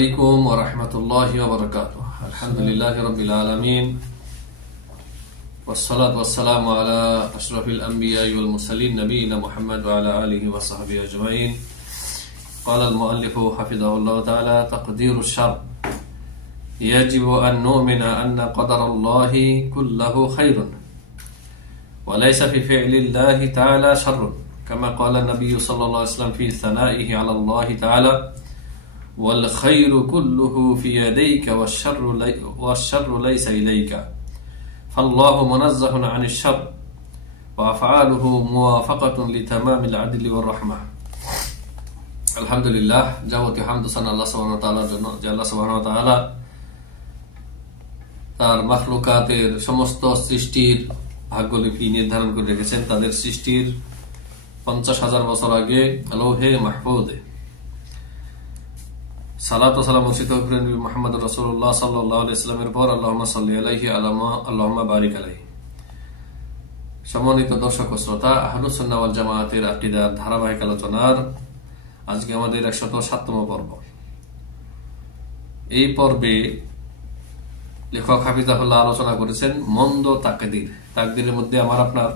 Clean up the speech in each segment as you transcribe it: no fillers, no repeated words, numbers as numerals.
عليكم ورحمة الله وبركاته. الحمد لله رب العالمين والصلاة والسلام على أشرف الأنبياء والمرسلين نبينا محمد وعلى آله وصحبه أجمعين. قال المؤلف حفظه الله تعالى: تقدير الشر. يجب أن نؤمن أن قدر الله كله خير وليس في فعل الله تعالى شر، كما قال النبي صلى الله عليه وسلم في ثنائه على الله تعالى: والخير كله في يديك والشر ليس إليك. فالله منزه عن الشر وأفعاله موافقة لتمام العدل والرحمة. আলহামদুলিল্লাহ, যাবতীয় হামদ সানা আল্লাহ সুবহানাহু ওয়া তাআলার জন্য, যে আল্লাহ সুবহানাহু ওয়া তাআলা তার মাখলুকাতের সমস্ত সৃষ্টির ভাগ্যলিপি নির্ধারণ করে রেখেছেন তাদের সৃষ্টির 50,000 বছর আগে লৌহে মাহফুজে। সালাত ও সালাম বর্ষিত হোক নবী মুহাম্মদ রাসূলুল্লাহ সাল্লাল্লাহু আলাইহি ওয়াসাল্লামের পর। আল্লাহুম্মা সাল্লি আলাইহি আল্লাহুম্মা বারিক আলাইহি। সম্মানিত দর্শক ও শ্রোতা, আহলুস সুন্নাহ ওয়াল জামাআতের আকীদার ধারাবাহিক আলোচনার আজকে আমাদের 107তম পর্ব। এই পর্বে লেখক হাফিজাহুল্লাহ আলোচনা করেছেন মন্দ তাকদীর। তাকদীরের মধ্যে আমার আপনার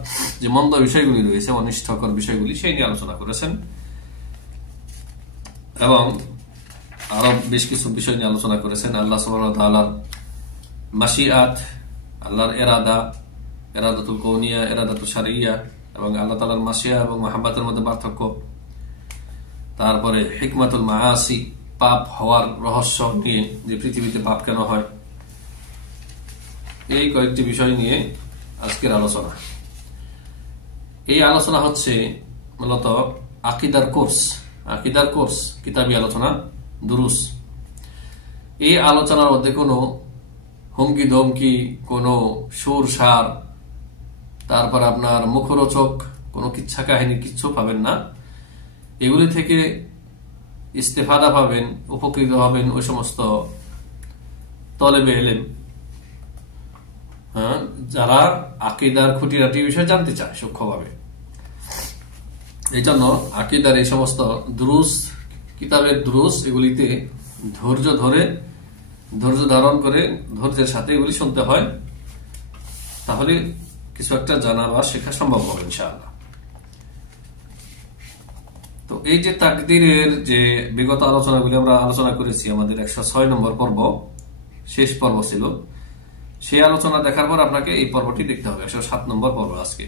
যে মন্দ বিষয়গুলি রয়েছে, অনিষ্টকর বিষয়গুলি, সেই নিয়ে আলোচনা করেছেন এবং আরো বেশ কিছু বিষয় নিয়ে আলোচনা করেছেন। আল্লাহ সুবহানাহু ওয়া তাআলার মাশিআত, আল্লাহর ইরাদা, ইরাদাতুল কাউনিয়া, ইরাদাতুল শারঈয়া এবং আল্লাহ তাআলার মাশিয়া এবং মাহাব্বতের মধ্যে পার্থক্য। তারপরে হিকমাতুল মাআসি, পাপ হওয়ার রহস্য নিয়ে, যে পৃথিবীতে পাপ কেন হয়, এই কয়েকটি বিষয় নিয়ে আজকের আলোচনা। এই আলোচনা হচ্ছে মূলত আকীদার কোর্স, কিতাবী আলোচনা, দুরুস। এই আলোচনার মধ্যে কোনো হুমকি ধমকি, কোনো সুর সার, তারপর আপনার মুখরোচক কোনো কিচ্ছা কাহিনী কিচ্ছু পাবেন না। এগুলি থেকে ইস্তেফাদা পাবেন, উপকৃত হবেন ওই সমস্ত তলেবে এলেম, যারা আকীদার খুঁটিনাটি বিষয় জানতে চায় সূক্ষ্মভাবে। এই জন্য আকীদার এই সমস্ত দুরুস, কিতাবের দুরুস, এগুলিতে ধৈর্য ধারণ করে ধৈর্যের সাথে এগুলি শুনতে হয়, তাহলে কিছু একটা জানা বা শেখা সম্ভব হবে ইনশাআল্লাহ। তো এই যে তাকদীরের যে বিগত আলোচনাগুলি আমরা আলোচনা করেছি, আমাদের 106 নম্বর পর্ব, শেষ পর্ব ছিল, সেই আলোচনা দেখার পর আপনাকে এই পর্বটি দেখতে হবে, 107 নম্বর পর্ব আজকে।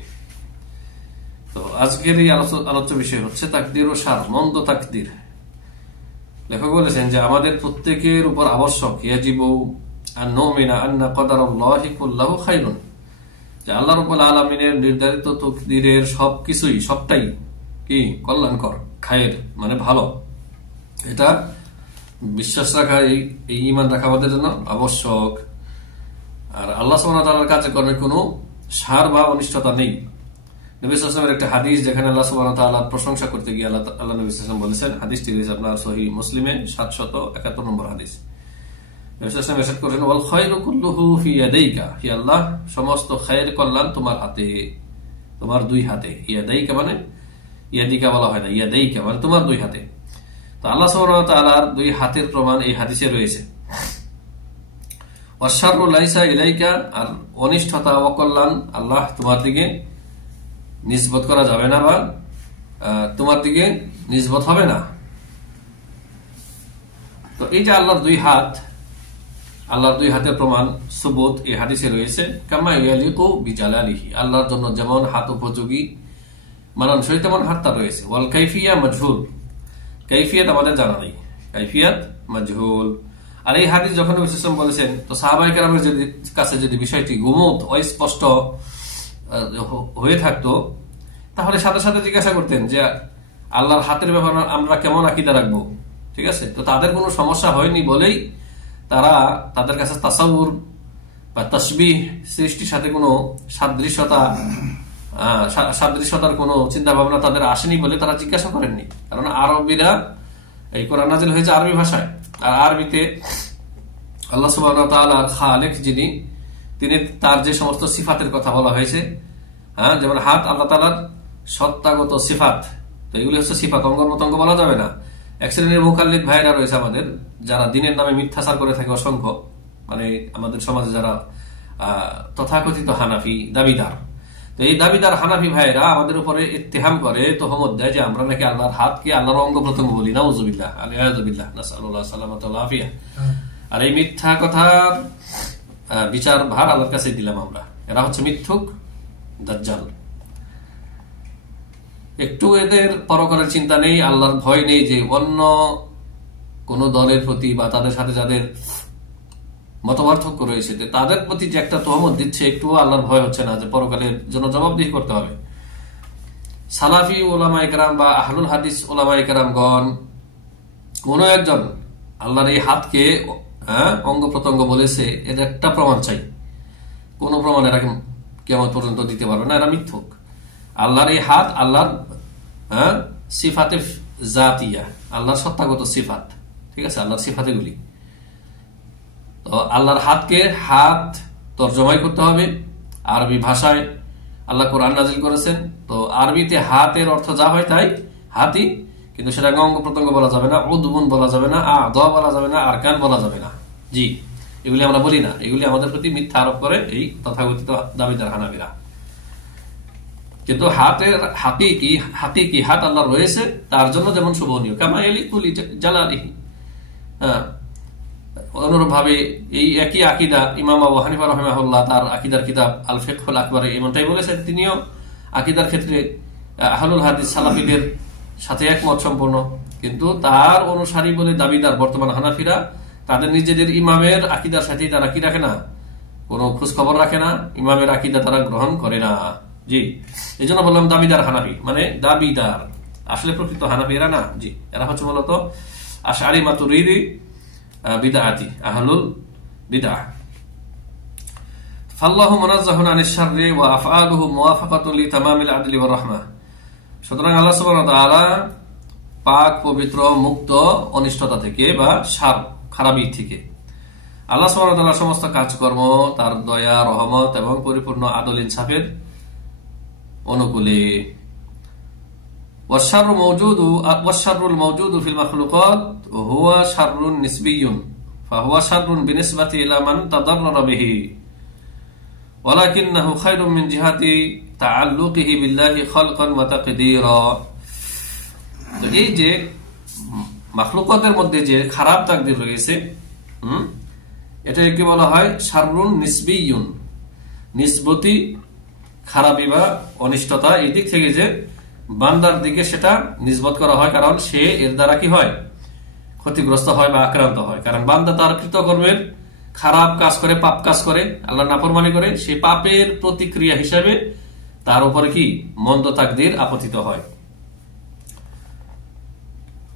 তো আজকের এই আলোচ্য বিষয় হচ্ছে তাকদীর ও শার, মন্দ তাকদীর। লেখক বলেছেন যে আমাদের প্রত্যেকের উপর আবশ্যক, ইয়াজিবু আন নুমিনা আন্না কদারাল্লাহি কুল্লাহু খায়রুন, যে আল্লাহ রাব্বুল আলামিনের নির্ধারিত তাকদীরের সবটাই কি কল্যাণকর, খায়ের মানে ভালো। এটা বিশ্বাস রাখা, এই ঈমান রাখা আমাদের জন্য আবশ্যক। আর আল্লাহ সুবহানাহু ওয়া তাআলার কার্যক্রমে কোনো সার বা অনিষ্টতা নেই। নবী সাল্লাল্লাহু আলাইহি ওয়াসাল্লামের একটা হাদিস, যেখানে আল্লাহ সুবহানাহু ওয়া তাআলার প্রশংসা করতে গিয়ে আল্লাহ নবী সাল্লাল্লাহু আলাইহি ওয়াসাল্লাম বলেছেন, হাদিসটি রয়েছে আপনার সহিহ মুসলিমে 771 নম্বর হাদিস। নবী সাল্লাল্লাহু আলাইহি ওয়াসাল্লাম ইরশাদ করেন, ওয়াল খায়রু কুল্লুহু ফি ইয়াদাইকা, হে আল্লাহ, সমস্ত খায়ের কল্যাণ তোমার হাতে, তোমার দুই হাতে। ইয়াদাইকা মানে ইয়াদিকা বলা হয় না, ইয়াদাইকা মানে তোমার দুই হাতে। তো আল্লাহ সুবহানাহু ওয়া তাআলার দুই হাতের প্রমাণ এই হাদিসে রয়েছে। ওয়াশাররু লাইসা ইলাইকা, আর অনিষ্টতা, অকল্যাণ আল্লাহ তোমার দিকে নিসবত করা যাবে না, বা তোমার দিকে নিসবত হবে না। তো এই যে আল্লাহর দুই হাত, আল্লাহর দুই হাতের প্রমাণ সুবুত এই হাদিসে রয়েছে। কামা ইয়ালিকু বিজালালিহি, আল্লাহর জন্য যেমন হাত উপযোগী, মানানসই, তেমন হাতটা রয়েছে। ওয়াল কাইফিয়া মাজহুল, কাইফিয়াত আমাদের জানা নেই, কাইফিয়াত মাজহুল। আর এই হাদিস যখন নবী সাল্লাল্লাহু আলাইহি ওয়াসাল্লাম বলেছেন, তো সাহাবায়ে কেরামের কাছে যদি বিষয়টি গুমুট, অস্পষ্ট হয়ে থাকতো, তাহলে সাথে সাথে জিজ্ঞাসা করতেন যে আল্লাহর হাতের ব্যাপারে আমরা কেমন আকীদা রাখবো। ঠিক আছে, তো তাদের কোনো সমস্যা হয়নি বলেই তারা, তাদের কাছে তাসাউর বা তাসবিহ, সৃষ্টির সাথে কোনো সাদৃশ্যতার কোনো চিন্তা ভাবনা তাদের আসেনি বলে তারা জিজ্ঞাসা করেননি। কারণ আরবিরা, এই কোরআন নাযিল হয়েছে আরবি ভাষায়, আর আরবিতে আল্লাহ সুবহানাহু ওয়া তাআলার খালিক যিনি, তিনি তার যে সমস্ত সিফাতের কথা বলা হয়েছে, যেমন হাত আল্লাহ তাআলার সত্তাগত সিফাত, তো এগুলি হচ্ছে সিফাত, অঙ্গ প্রত্যঙ্গ বলা যাবে না। এক শ্রেণীর মুকাল্লিদ ভাইরা রয়েছে আমাদের, যারা দিনের নামে মিথ্যাচার করে থাকে অসংখ্য, মানে আমাদের সমাজে যারা তথাকথিত হানাফি দাবিদার। তো এই দাবিদার হানাফি ভাইরা আমাদের উপরে ইত্তেহাম করে, তহমত দেয় যে আমরা নাকি আল্লাহর হাতকে আল্লাহর অঙ্গ প্রত্যঙ্গ বলি। নাউযুবিল্লাহ, আলিয়াযুবিল্লাহ, নাসআলুল্লাহ সালামাতুল আফিয়া। আর এই মিথ্যা কথার বিচার ভার আল্লাহর কাছে দিলাম আমরা। এরা হচ্ছে মিথ্যুক, দাজ্জাল। একটু এদের পরকালের চিন্তা নেই, আল্লাহর ভয় নেই যে অন্য কোন দলের প্রতি বা তাদের সাথে যাদের মতপার্থক্য রয়েছে তাদের প্রতি যে একটা তহমত দিচ্ছে, একটু আল্লাহর ভয় হচ্ছে না যে পরকালের জন্য জবাবদিহি করতে হবে। সালাফি ওলামা ইকরাম বা আহলুল হাদিস ওলামা ইকরামগণ কোন একজন আল্লাহর এই হাতকে অঙ্গ প্রত্যঙ্গ বলেছে, এর একটা প্রমাণ চাই। কোন প্রমাণ এরা কিয়ামত পর্যন্ত দিতে পারবে না, এরা মিথ্যুক। আল্লাহর এই হাত আল্লাহর সিফাতে জাতিয়া, আল্লাহর সত্তাগত সিফাত, ঠিক আছে, আল্লাহর সিফাতে গুলি। তো আল্লাহর হাতকে হাত তর্জমাই করতে হবে আরবি ভাষায়। আল্লাহ কোরআন নাজিল করেছেন, তো আরবিতে হাতের অর্থ যা হয় তাই হাতি, কিন্তু সেটাকে অঙ্গ প্রত্যঙ্গ বলা যাবে না, উদ্বুন বলা যাবে না, আদা বলা যাবে না, আরকান বলা যাবে না। জি, এগুলি আমরা বলি না, এগুলি আমাদের প্রতি মিথ্যা আরোপ করে এই তথাকথিত দাবিদার হানাফিরা। কিন্তু হাতের হাকিকি হাত আল্লাহ রয়েছে, তার জন্য যেমন শোভনীয়, কামা ইয়ালিকুলি জালালিহি। অনুরূপ ভাবে এই একই আকীদা ইমাম আবু হানিফা রাহিমাহুল্লাহ তার আকীদার কিতাব আল ফিকহুল আকবরে এমনটাই বলেছেন। তিনিও আকীদার ক্ষেত্রে আহলুল হাদিস সালাফিদের সাথে একমত সম্পূর্ণ, কিন্তু তার অনুসারী বলে দাবিদার বর্তমান হানাফিরা তাদের নিজেদের ইমামের আকীদার সাথে তারা কি রাখে না, কোনো খোঁজ খবর রাখে না, ইমামের আকীদা তারা গ্রহণ করে না। জি, এই জন্য বললাম দাবিদার হানাফি, মানে দাবিদার, আসলে প্রকৃত হানাফি এরা না। জি, এরা হচ্ছে মূলত আশআরী মাতুরিদি বিদআতি আহলুল বিদআহ। ফাল্লাহু মুনাজ্জাহুন আনিশ শাররি ওয়া আফআলুহু মুওয়াফাকাতুন লিতামামিল আদলি ওয়ার রাহমাহ। সুতরাং আল্লাহ সুবহানাহু ওয়া তাআলা পাক, পবিত্র, মুক্ত অনিষ্টতা থেকে বা শার, খারাপি থেকে। আল্লাহ সুবহানাহু ওয়া তাআলার সমস্ত কাজকর্ম তার দয়া, রহমত এবং পরিপূর্ণ আদল ইনসাফের অনুকূলে। ওয়াশশাররুল মাওজুদু ফিল মাখলুকাত হুয়া শাররুন নিসবিয়্যুন ফাহুয়া শাররুন বিনিসবাতি ইলা মান তাদাররারা বিহি ওয়ালাকিন্নাহু খায়রুম মিন জিহাতি তাআল্লুকিহি বিল্লাহি খালকান ওয়া তাকদীরা। তো এই যে মাখলুকাতের মধ্যে যে খারাপ তাকদীর রয়েছে, এটাকে বলা হয় শাররুন নিসবিয়্যুন, নিসবতি খারাপি বা অনিষ্টতা। এই দিক থেকে যে বান্দার দিকে সেটা নিসবত করা হয়, কারণ সে এর দ্বারা কি হয়, ক্ষতিগ্রস্ত হয় বা আক্রান্ত হয়। কারণ বান্দা তার কৃতকর্মের খারাপ কাজ করে, পাপ কাজ করে, আল্লাহ নাফরমানি করে, সেই পাপের প্রতিক্রিয়া হিসাবে তার উপরে কি মন্দ তাকদীর আপতিত হয়।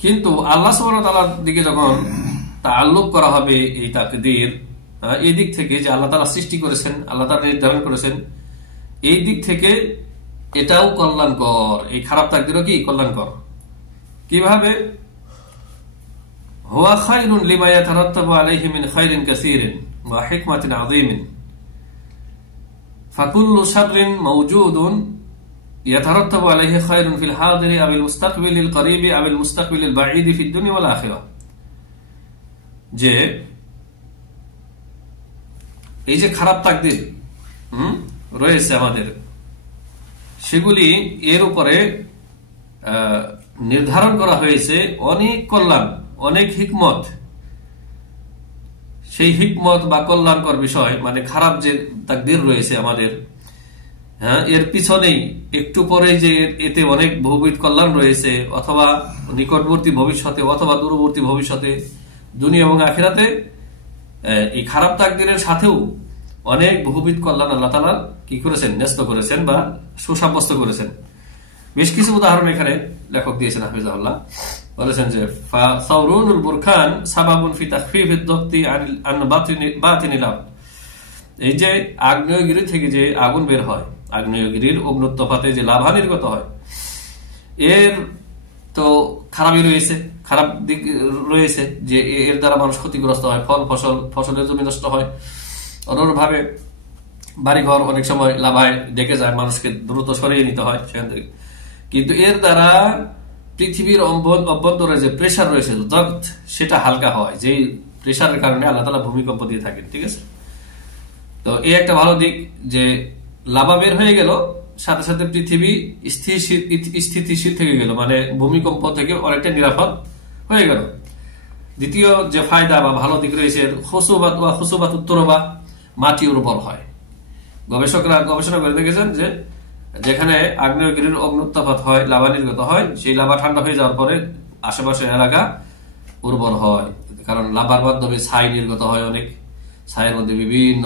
কিন্তু আল্লাহ সুবহানাহু ওয়া তাআলার দিকে যখন তাআল্লুক করা হবে এই তাকদীর, এই দিক থেকে যে আল্লাহ তাআলা সৃষ্টি করেছেন, আল্লাহ তাআলা নির্ধারণ করেছেন, এই দিক থেকে এটাও কল্যাণকর, এই খারাপ তাকদীরও কি কল্যাণকর। কিভাবে? হুয়া খায়রুন লিমা ইয়াতারাত্তাবু আলাইহি মিন খায়রিন কাসীরিন ওয়া হিকমাতিন আযীমিন ফাকুল্লু শাররিন মাওজুদুন ইয়াতারাত্তাবু আলাইহি খায়রুন ফিল হাদিরি আবিল মুস্তাকবিলিল করিবি আবিল মুস্তাকবিলিল বাঈদি ফিদ দুনিয়া ওয়াল আখিরাহ। যে এই যে খারাপ তাকদীর রয়েছে আমাদের, সেগুলি এর উপরে নির্ধারণ করা হয়েছে অনেক কল্যাণ, অনেক হিকমত। সেই হিকমত বা কল্যাণকর বিষয়, মানে খারাপ যে তাকদীর রয়েছে আমাদের, এর পিছনেই একটু পরে যে এতে অনেক বহুবিধ কল্যাণ রয়েছে, অথবা নিকটবর্তী ভবিষ্যতে অথবা দূরবর্তী ভবিষ্যতে, দুনিয়া এবং আখিরাতে এই খারাপ তাকদীরের সাথেও অনেক বহুবিধ কল্যাণ আল্লাহ তাআলা কি করেছেন, ন্যস্ত করেছেন বা সুসাব্যস্ত করেছেন। বেশ কিছু উদাহরণ এখানে লেখক দিয়েছেন হাফিজাহুল্লাহ। বলেছেন যে ফাসাউরুনুল বুরকান সাবাবুন ফি তাখফিফিদ দক্তি আন বাতিনিল আরদ। এই যে আগ্নেয়গিরি থেকে যে আগুন বের হয়, আগ্নেয়গিরির অগ্নুৎপাতে যে লাভা নির্গত হয়, এর তো খারাপই রয়েছে, খারাপ দিক রয়েছে, যে এর দ্বারা মানুষ ক্ষতিগ্রস্ত হয়, ফসলের জমি নষ্ট হয়। অনুরূপভাবে বাড়িঘর অনেক সময় লাভায় ডেকে যায়, মানুষকে দ্রুত সরিয়ে নিতে হয় সেখান থেকে। কিন্তু এর দ্বারা পৃথিবীর অভ্যন্তরে যে প্রেসার রয়েছে জগৎ, সেটা হালকা হয়, যে প্রেসারের কারণে আল্লাহ তাআলা ভূমিকম্প দিয়ে থাকেন। ঠিক আছে, তো এই একটা ভালো দিক যে লাভা বের হয়ে গেল, সাথে সাথে পৃথিবী স্থিতিশীল থেকে গেল, মানে ভূমিকম্প থেকে অনেকটা নিরাপদ হয়ে গেল। দ্বিতীয় যে ফায়দা বা ভালো দিক রয়েছে, খুসুবাত উত্তরবা, মাটি উর্বর হয়। গবেষকরা গবেষণা করে দেখেছেন যে যেখানে আগ্নেয়গিরির অগ্নুৎপাত হয়, লাভা নির্গত হয়, সেই লাভা ঠান্ডা হয়ে যাওয়ার পরে আশেপাশের এলাকা উর্বর হয়, কারণ লাভার মাধ্যমে ছাই নির্গত হয়, অনেক ছাইয়ের মধ্যে বিভিন্ন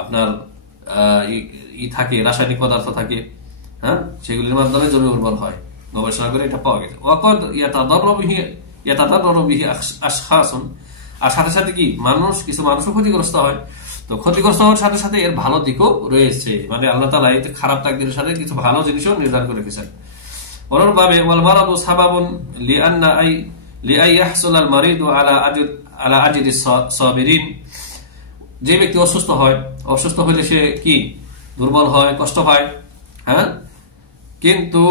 আপনার থাকে, রাসায়নিক পদার্থ থাকে, হ্যাঁ, সেগুলির মাধ্যমে জমি উর্বর হয়। গবেষণা করে এটা পাওয়া গেছে। আর সাথে সাথে কি কিছু মানুষও ক্ষতিগ্রস্ত হয়। তো ক্ষতিগ্রস্ত হওয়ার সাথে সাথে এর ভালো দিকও রয়েছে, মানে আল্লাহ তাআলা এই খারাপ তাকদীরের সাথে কিছু ভালো জিনিসও নির্ধারণ করে রেখেছেন। অনুরূপভাবে ওয়াল মারাদু সাবাবুন লিআই ইয়াহসুলাল মারিদু আলা আজরি সাবিরিন, যে ব্যক্তি অসুস্থ হলে সে কি দুর্বল হয়, কষ্ট পায়, হ্যাঁ, কিন্তু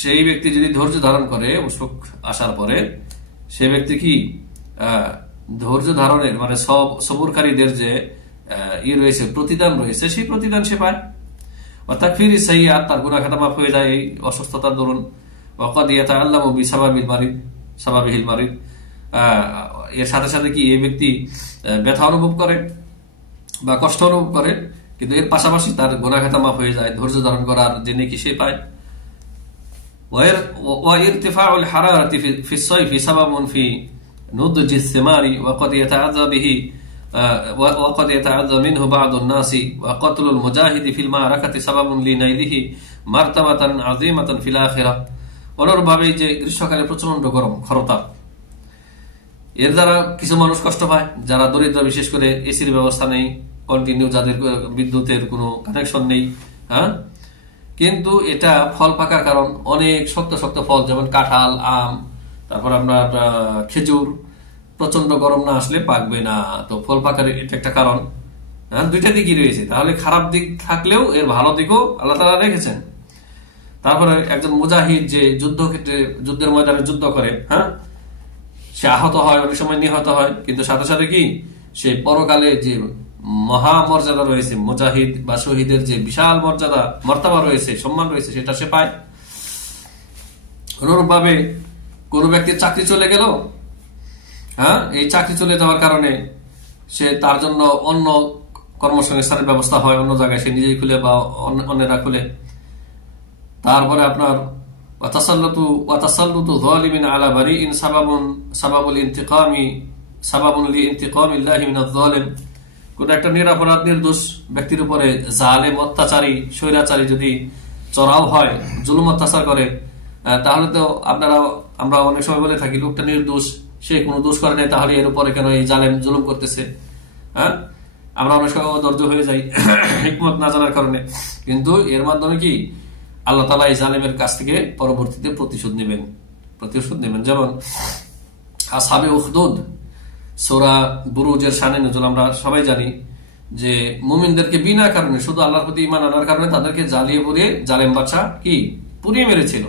সেই ব্যক্তি যদি ধৈর্য ধারণ করে অসুখ আসার পরে, সে ব্যক্তি কি ধৈর্য ধারণের মানে সবরকারীদের যে রয়েছে, প্রতিদান রয়েছে, সেই প্রতিদান সে পায়। অর্থাৎ ফিরি সাইয়্যাত, তার গুনাহ খাতা মাফ হয়ে যায় এই অসুস্থতার দরুন। ওয়াকাদ ইয়াতাআল্লামু বিসাবাবিহিল মারিদ, এর সাথে সাথে কি এই ব্যক্তি ব্যথা অনুভব করে বা কষ্ট অনুভব করে, কিন্তু এর পাশাপাশি তার গুনাহ খাতা মাফ হয়ে যায়, ধৈর্য ধারণ করার যে নেকি সে পায়। ওয়াইরতিফাউল হারারাতি ফিস সাইফি সাবাবুন ফি নুদজিস সিমারি ওয়াকাদ ইয়াতাআযা মিনহু বা'দুন নাসি ওয়া কাতলুল মুজাহিদি ফিল মা'রাকাতি সাবাবুন লিনাইলিহি মারতাবাতান আযীমাতান ফিল আখিরাহ। অনুরূপভাবে যে গ্রীষ্মকালে প্রচন্ড গরম, খরতাপ, এর দ্বারা কিছু মানুষ কষ্ট পায়, যারা দরিদ্র, বিশেষ করে এসির ব্যবস্থা নেই, কন্টিনিউ, যাদের বিদ্যুতের কোনো কানেকশন নেই, হ্যাঁ, কিন্তু এটা ফল পাকার কারণ, অনেক শক্ত শক্ত ফল যেমন কাঁঠাল, আম, তারপর আমরা খেজুর, প্রচন্ড গরম না আসলে পাকবে না, তো ফল পাকার এটা একটা কারণ। হ্যাঁ, দুইটা দিকই রয়েছে, তাহলে খারাপ দিক থাকলেও এর ভালো দিকও আল্লাহ তাআলা রেখেছেন। তারপরে একজন মুজাহিদ যে যুদ্ধের ময়দানে যুদ্ধ করে, হ্যাঁ, সে আহত হয়, অনেক সময় নিহত হয়, কিন্তু সাথে সাথে কি সে পরকালে যে মহামর্যাদা রয়েছে, মুজাহিদ বা শহীদের যে বিশাল মর্যাদা রয়েছে, সম্মান রয়েছে, সেটা সে পায়। অনুরূপভাবে কোন ব্যক্তির চাকরি চলে গেল, হ্যাঁ, এই চাকরি চলে যাওয়ার কারণে সে তার জন্য অন্য কর্মসংস্থানের ব্যবস্থা হয়, অন্য জায়গায় সে নিজেই খুলে বা অন্যরা খুলে। তারপরে আপনার ওয়াতাসাল্লুতু যালিমিন আলা বারিইন সাবাবুন লিইনতিকামিল্লাহি মিনাজ যালিম, কোন একটা নিরপরাধ নির্দোষ ব্যক্তির উপরে জালেম, অত্যাচারী, স্বৈরাচারী যদি চড়াও হয়, জুলুম অত্যাচার করে, তাহলে তো আমরা অনেক সময় বলে থাকি লোকটা নির্দোষ, সে কোনো দোষ করে নাই, তাহলে এর উপরে কেন এই জালেম জুলুম করতেছে। হ্যাঁ, আমরা অনেক সময় অধৈর্য হয়ে যাই হিকমত না জানার কারণে, কিন্তু এর মাধ্যমে কি আল্লাহ তাআলা এই জালেমের কাছ থেকে পরবর্তীতে প্রতিশোধ নেবেন। যেমন আসহাবে উখদুদ সূরা বুরুজের শানে নজুল আমরা সবাই জানি যে মুমিনদেরকে বিনা কারণে, শুধু আল্লাহর প্রতি ঈমান আনার কারণে তাদেরকে জ্বালিয়ে পুড়িয়ে জালেম বাদশা কি পুড়িয়ে মেরেছিল।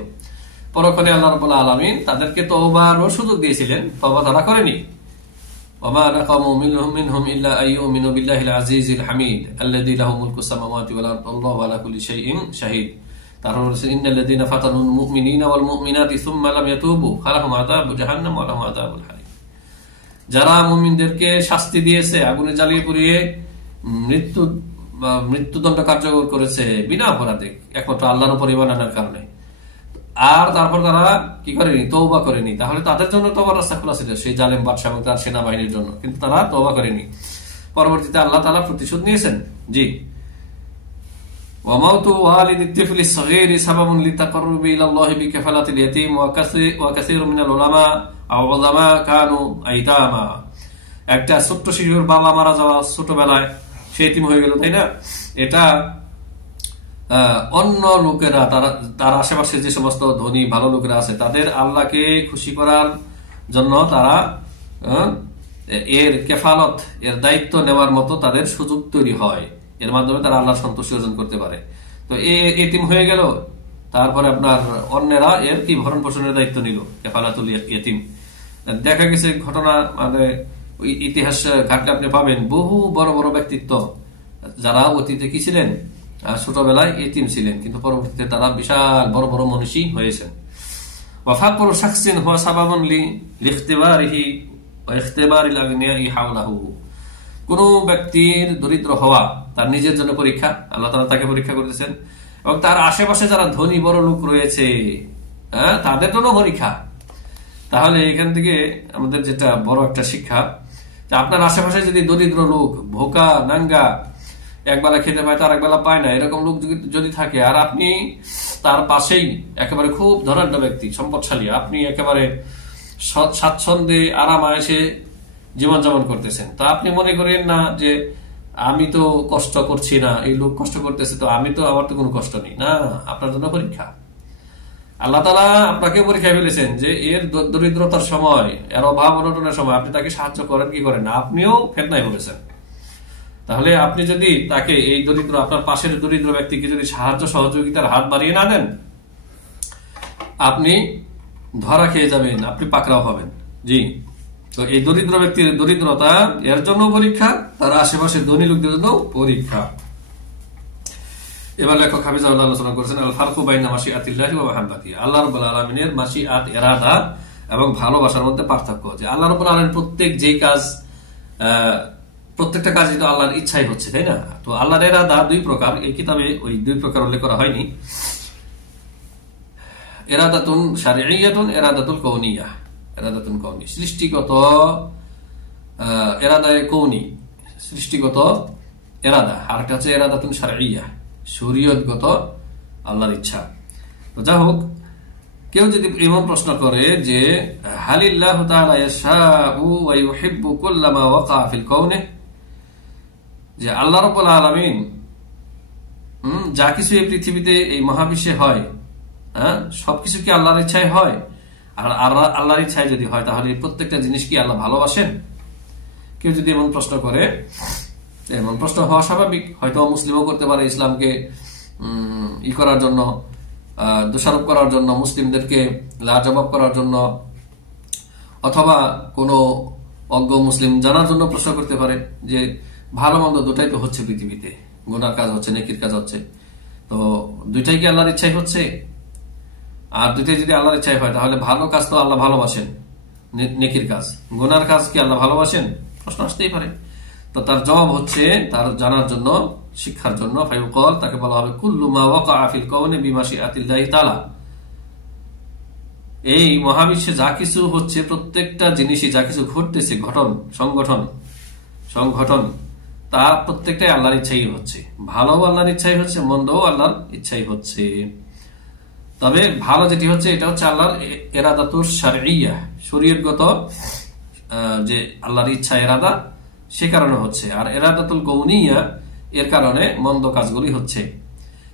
পরক্ষণে আল্লাহ রাব্বুল আলামিন তাদেরকে তওবার সুযোগ দিয়েছিলেন, তওবা তারা করেনি। ওমা নাকামু মিনহুম ইল্লা আইয়ুমিনু বিল্লাহিল আজিজিল হামিদ আল্লাযী লাহু মুলকুস সামাওয়াতি ওয়াল আরদি ওয়াল্লাহু আলা কুল্লি শাইইন শাহীদ। তারপর বলেছেন ইন্নাল্লাযীনা ফাতানুল মুমিনিনা ওয়াল মুমিনাতি সুম্মা লাম ইয়াতুবু ফালাহুম আযাবু জাহান্নাম ওয়া লাহুম আযাবুল হারিক। যারা মুমিনদেরকে শাস্তি দিয়েছে, আগুনে জ্বালিয়ে পুড়িয়ে মৃত্যুদণ্ড কার্যকর করেছে বিনা অপরাধে, একমাত্র আল্লাহর উপর ঈমান আনার কারণে, আর তারপর তারা কি করেনি, তওবা করেনি, তাহলে তাদের জন্য তওবার রাস্তা খোলা ছিল সেই জালেম বাদশা এবং তার সেনাবাহিনীর জন্য, কিন্তু তারা তওবা করেনি। পরবর্তীতে আল্লাহ তাআলা প্রতিশোধ নিয়েছেন। জি, وموت والد الطفل الصغير سبب للتقرب الى الله بكفالة اليتيم وكثير من العلماء او علماء كانوا ايتاما। একটা ছোট্ট শিশুর বাবা মারা যাওয়া, ছোটবেলায় সে এতিম হয়ে গেল, তাই না, এটা অন্য লোকেরা, তার আশেপাশে যে সমস্ত ধনী ভালো লোকেরা আছে, তাদের আল্লাহকে খুশি করার জন্য তারা এর কেফালত, এর দায়িত্ব নেওয়ার মতো তাদের সুযোগ তৈরি হয়, এর মাধ্যমে তারা আল্লাহর সন্তুষ্টি অর্জন করতে পারে। তো এতিম হয়ে গেল, তারপরে আপনার অন্যেরা এর কি ভরণ পোষণের দায়িত্ব নিল, কাফালাতুল ইয়তিম। দেখা গেছে ঘটনা, মানে ওই ইতিহাস ঘাটলে আপনি পাবেন বহু বড় বড় ব্যক্তিত্ব যারা অতীতে কি ছিলেন, ছোটবেলায় এতিম ছিলেন, কিন্তু পরবর্তীতে তারা বিশাল বড় বড় মনীষী হয়েছেন। ওয়াফাকুর শাখসিন হুয়া সাবাবুন লিইখতিবারিহি ওয়া ইখতিবারিল আগনিয়াই হাওলাহু। কোন ব্যক্তির দরিদ্র হওয়া তার নিজের জন্য পরীক্ষা, আল্লাহ তাআলা তাকে পরীক্ষা করতেছেন, এবং তার আশেপাশে যারা ধনী বড় লোক রয়েছে তাদের জন্য পরীক্ষা। তাহলে এখান থেকে আমাদের যেটা বড় একটা শিক্ষা, যে আপনার আশেপাশে যদি দরিদ্র লোক, ভোকা নাঙ্গা, একবেলা খেতে পায় তার একবেলা পায় না, এরকম লোক যদি থাকে, আর আপনি তার পাশেই একেবারে খুব ধনাঢ্য ব্যক্তি, সম্পদশালী, আপনি একেবারে স্বাচ্ছন্দ্যে আরাম আয়েসে জীবনযাপন করতেছেন, তা আপনি মনে করেন না যে আমি তো কষ্ট করছি না, এই লোক কষ্ট করতেছে, তো আমি তো, আমার তো কোনো কষ্ট নেই। না, আপনার জন্য পরীক্ষা। আল্লাহ তাআলা আপনাকে পরীক্ষায় ফেলেছেন যে এর দরিদ্রতার সময়, এর অভাব অনটনের সময় আপনি তাকে সাহায্য করেন কি করেন না, আপনিও ফেতনায় পড়েছেন। তাহলে আপনি যদি তাকে, এই দরিদ্র, আপনার পাশের দরিদ্র ব্যক্তিকে যদি সাহায্য সহযোগিতার হাত বাড়িয়ে না দেন, আপনি ধরা খেয়ে যাবেন, আপনি পাকড়াও হবেন। জি, তো এই দরিদ্র ব্যক্তির দরিদ্রতা এর জন্য পরীক্ষা, তার আশেপাশে ধনী লোকদের জন্য পরীক্ষা। এবার লেখক হাফিজাহুল্লাহ আলোচনা করেছেন আল ফারকু বাইনা মাশিআতিল্লাহি ওয়া মাহাব্বাতিহি, আল্লাহ রাব্বুল আলামিনের মাশিআত, ইরাদা এবং ভালোবাসার মধ্যে পার্থক্য। যে আল্লাহ রাব্বুল আলামিন প্রত্যেক যে কাজ, প্রত্যেকটা কাজই তো আল্লাহর ইচ্ছাই হচ্ছে, তাই না? তো আল্লাহর ইরাদা দুই প্রকার, এই কিতাবে ওই দুই প্রকার উল্লেখ করা হয়নি। ইরাদাতুন শারঈয়াতুন, ইরাদাতুল কাউনিয়া। ইরাদাতুন কাউনি সৃষ্টিগত ইরাদায়ে কাউনি, সৃষ্টিগত ইরাদা, আর একটা হচ্ছে ইরাদাতুন শারঈয়া, শরীয়তগত আল্লাহর ইচ্ছা। তো যা হোক, কেউ যদি এমন প্রশ্ন করে যে হালিল্লাহু তাআলা ইয়াশাউ ওয়া ইউহিব্বু কুল্লামা ওয়াকা ফিল কাউনি, যে আল্লাহ রাব্বুল আলামিন যা কিছু এই পৃথিবীতে, এই মহাবিশ্বে হয়, সবকিছু কি আল্লাহর ইচ্ছায় হয়? আর আল্লাহর ইচ্ছায় যদি হয়, তাহলে প্রত্যেকটা জিনিস কি আল্লাহ ভালোবাসেন? কেউ যদি এমন প্রশ্ন করে, এমন প্রশ্ন হওয়া স্বাভাবিক, হয়তো মুসলিমও করতে পারে, ইসলামকে ই করার জন্য, দোষারোপ করার জন্য, মুসলিমদেরকে লাজবাব করার জন্য, অথবা কোনো অজ্ঞ মুসলিম জানার জন্য প্রশ্ন করতে পারে যে ভালো মন্দ দুটাই তো হচ্ছে পৃথিবীতে, গুনার কাজ হচ্ছে, নেকির কাজ হচ্ছে, তো দুইটাই কি আল্লাহর ইচ্ছাই হচ্ছে? আর দুইটাই যদি আল্লাহর ইচ্ছাই হয়, তাহলে ভালো কাজ তো আল্লাহ ভালোবাসেন, নেকির কাজ, গুনার কাজ কি আল্লাহ ভালোবাসেন? প্রশ্ন আসতেই পারে। তো তার জবাব হচ্ছে, তার জানার জন্য, শিক্ষার জন্য, ফায়ুকাল, তাকে বলা হবে কুল্লু মা ওয়াকা ফিল কাউনি বিমাশিআতিল্লাহি তাআলা, এই মহাবিশ্বে যা কিছু হচ্ছে, প্রত্যেকটা জিনিসই, যা কিছু ঘটতেছে, সংগঠন, তা প্রত্যেকটাই আল্লাহর ইচ্ছাই হচ্ছে। ভালো আল্লাহর ইচ্ছাই হচ্ছে, মন্দও আল্লাহর ইচ্ছাই হচ্ছে। তবে ভালো যেটি হচ্ছে, এটা হচ্ছে আল্লাহর ইরাদাতুশ শারঈয়া, শরীয়তগত যে আল্লাহর ইচ্ছা, ইরাদা, সে কারণে হচ্ছে। আর ইরাদাতুল কাউনিয়া, এর কারণে মন্দ কাজগুলি হচ্ছে।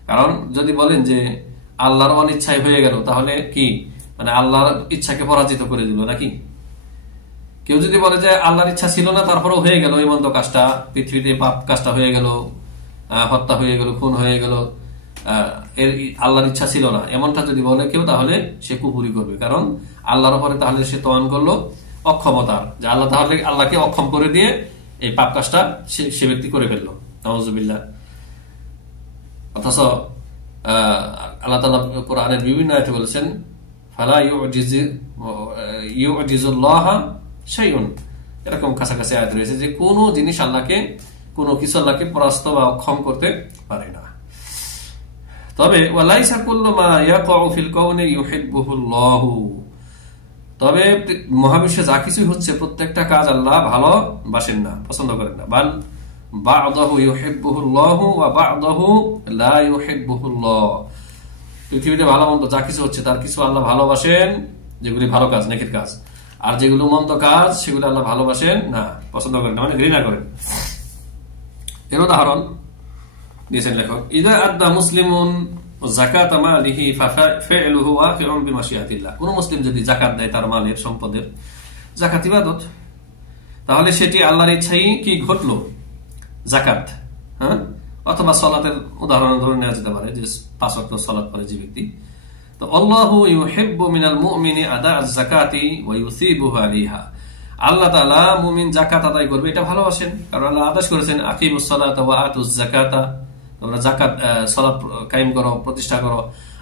কারণ যদি বলেন যে আল্লাহর অনিচ্ছায় হয়ে গেল, তাহলে কি মানে আল্লাহর ইচ্ছাকে পরাজিত করে দিল নাকি? কেউ যদি বলে যে আল্লাহর ইচ্ছা ছিল না, তারপরেও হয়ে গেল এই মন্দ কাজটা, পৃথিবীতে পাপ কাজটা হয়ে গেল, হত্যা হয়ে গেল, খুন হয়ে গেল, এর আল্লাহর ইচ্ছা ছিল না, এমনটা যদি বলে কেউ, তাহলে সে কুফরি করবে। কারণ আল্লাহর উপরে তাহলে সে তোয়ান করলো অক্ষমতার, যে আল্লাহ তাহলে আল্লাহকে অক্ষম করে দিয়ে এই পাপ কাজটা সে ব্যক্তি করে ফেললো, নাউযুবিল্লাহ। অথচ আল্লাহ তাআলা কোরআনের বিভিন্ন আয়াতে বলেছেন ফালা ইউজিজুল্লাহ শাইউন, এরকম কাছাকাছি আয়াত রয়েছে যে কোন জিনিস আল্লাহকে, কোন কিছু আল্লাহকে পরাস্ত বা অক্ষম করতে পারে না। তবে ওয়ালাইসা কুল্লু মা ইয়াকাউ ফিল কাউনি ইউহিব্বুহুল্লাহু, তবে মহাবিশ্বে যা কিছু হচ্ছে, প্রত্যেকটা কাজ আল্লাহ ভালোবাসেন না, পছন্দ করেন না। বাল বা'দাহু ইউহিব্বুহুল্লাহু ওয়া বা'দাহু লা ইউহিব্বুহুল্লাহ, পৃথিবীতে ভালো মন্দ যা কিছু হচ্ছে, তার কিছু আল্লাহ ভালোবাসেন, যেগুলি ভালো কাজ, নেকির কাজ, আর যেগুলো মন্দ কাজ, সেগুলো আল্লাহ ভালোবাসেন না, পছন্দ করেন না, মানে ঘৃণা করেন। এর উদাহরণ দিয়েছেন লেখক, ইযা আদ্দা মুসলিমুন যাকাতা মালিহি ফাফিলুহু ওয়াকিউন বিমাশিআতিল্লাহ, কোন মুসলিম যদি যাকাত দেয় তার মালের, সম্পদের, যাকাত ইবাদত, তাহলে সেটি আল্লাহর ইচ্ছাই কি ঘটলো, যাকাত, অথবা সালাতের উদাহরণ ধরে নেওয়া যেতে পারে যে 5 ওয়াক্ত সালাত পড়ে যে ব্যক্তি। তো আল্লাহু ইউহিব্বু মিনাল মুমিনি আদা আয-যাকাতি ওয়া ইউসিবুহু আলাইহা, আল্লাহ তাআলা মুমিন যাকাত আদায় করবে এটা ভালোবাসেন, কারণ আল্লাহ আদেশ করেছেন আকিমুস সালাতা ওয়া আতুজ যাকাতা, তোমরা যাকাত সালাত কায়েম করো, প্রতিষ্ঠা করো,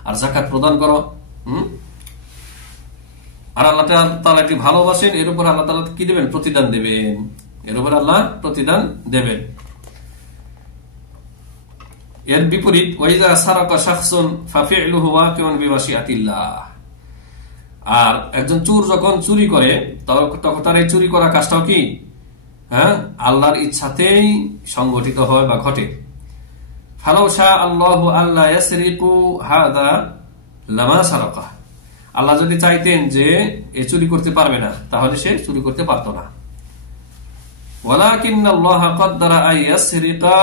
আর যাকাত প্রদান করো। আর আল্লাহ তাআলা এটি ভালোবাসেন, এর উপর আল্লাহ তাআলা কি দিবেন? প্রতিদান দেবেন, এর উপর আল্লাহ প্রতিদান দেবেন। এর বিপরীত ওয়াইযা সারাকা শাখসুন ফাফিলুহু ওয়াকিউন বিমাশিআতিল্লাহ, আর একজন চোর যখন চুরি করে তখন তার এই চুরি করা কাজটাও কি আল্লাহর ইচ্ছাতেই সংগঠিত হয় বা ঘটে। ফালাউ শাআ আল্লাহু আল্লা ইয়াসরিকু হাদা লামা সারাকা, আল্লাহ যদি চাইতেন যে এ চুরি করতে পারবে না তাহলে সে চুরি করতে পারত না। ওয়ালাকিন্নাল্লাহা কদ্দারা আইয়াসরিকা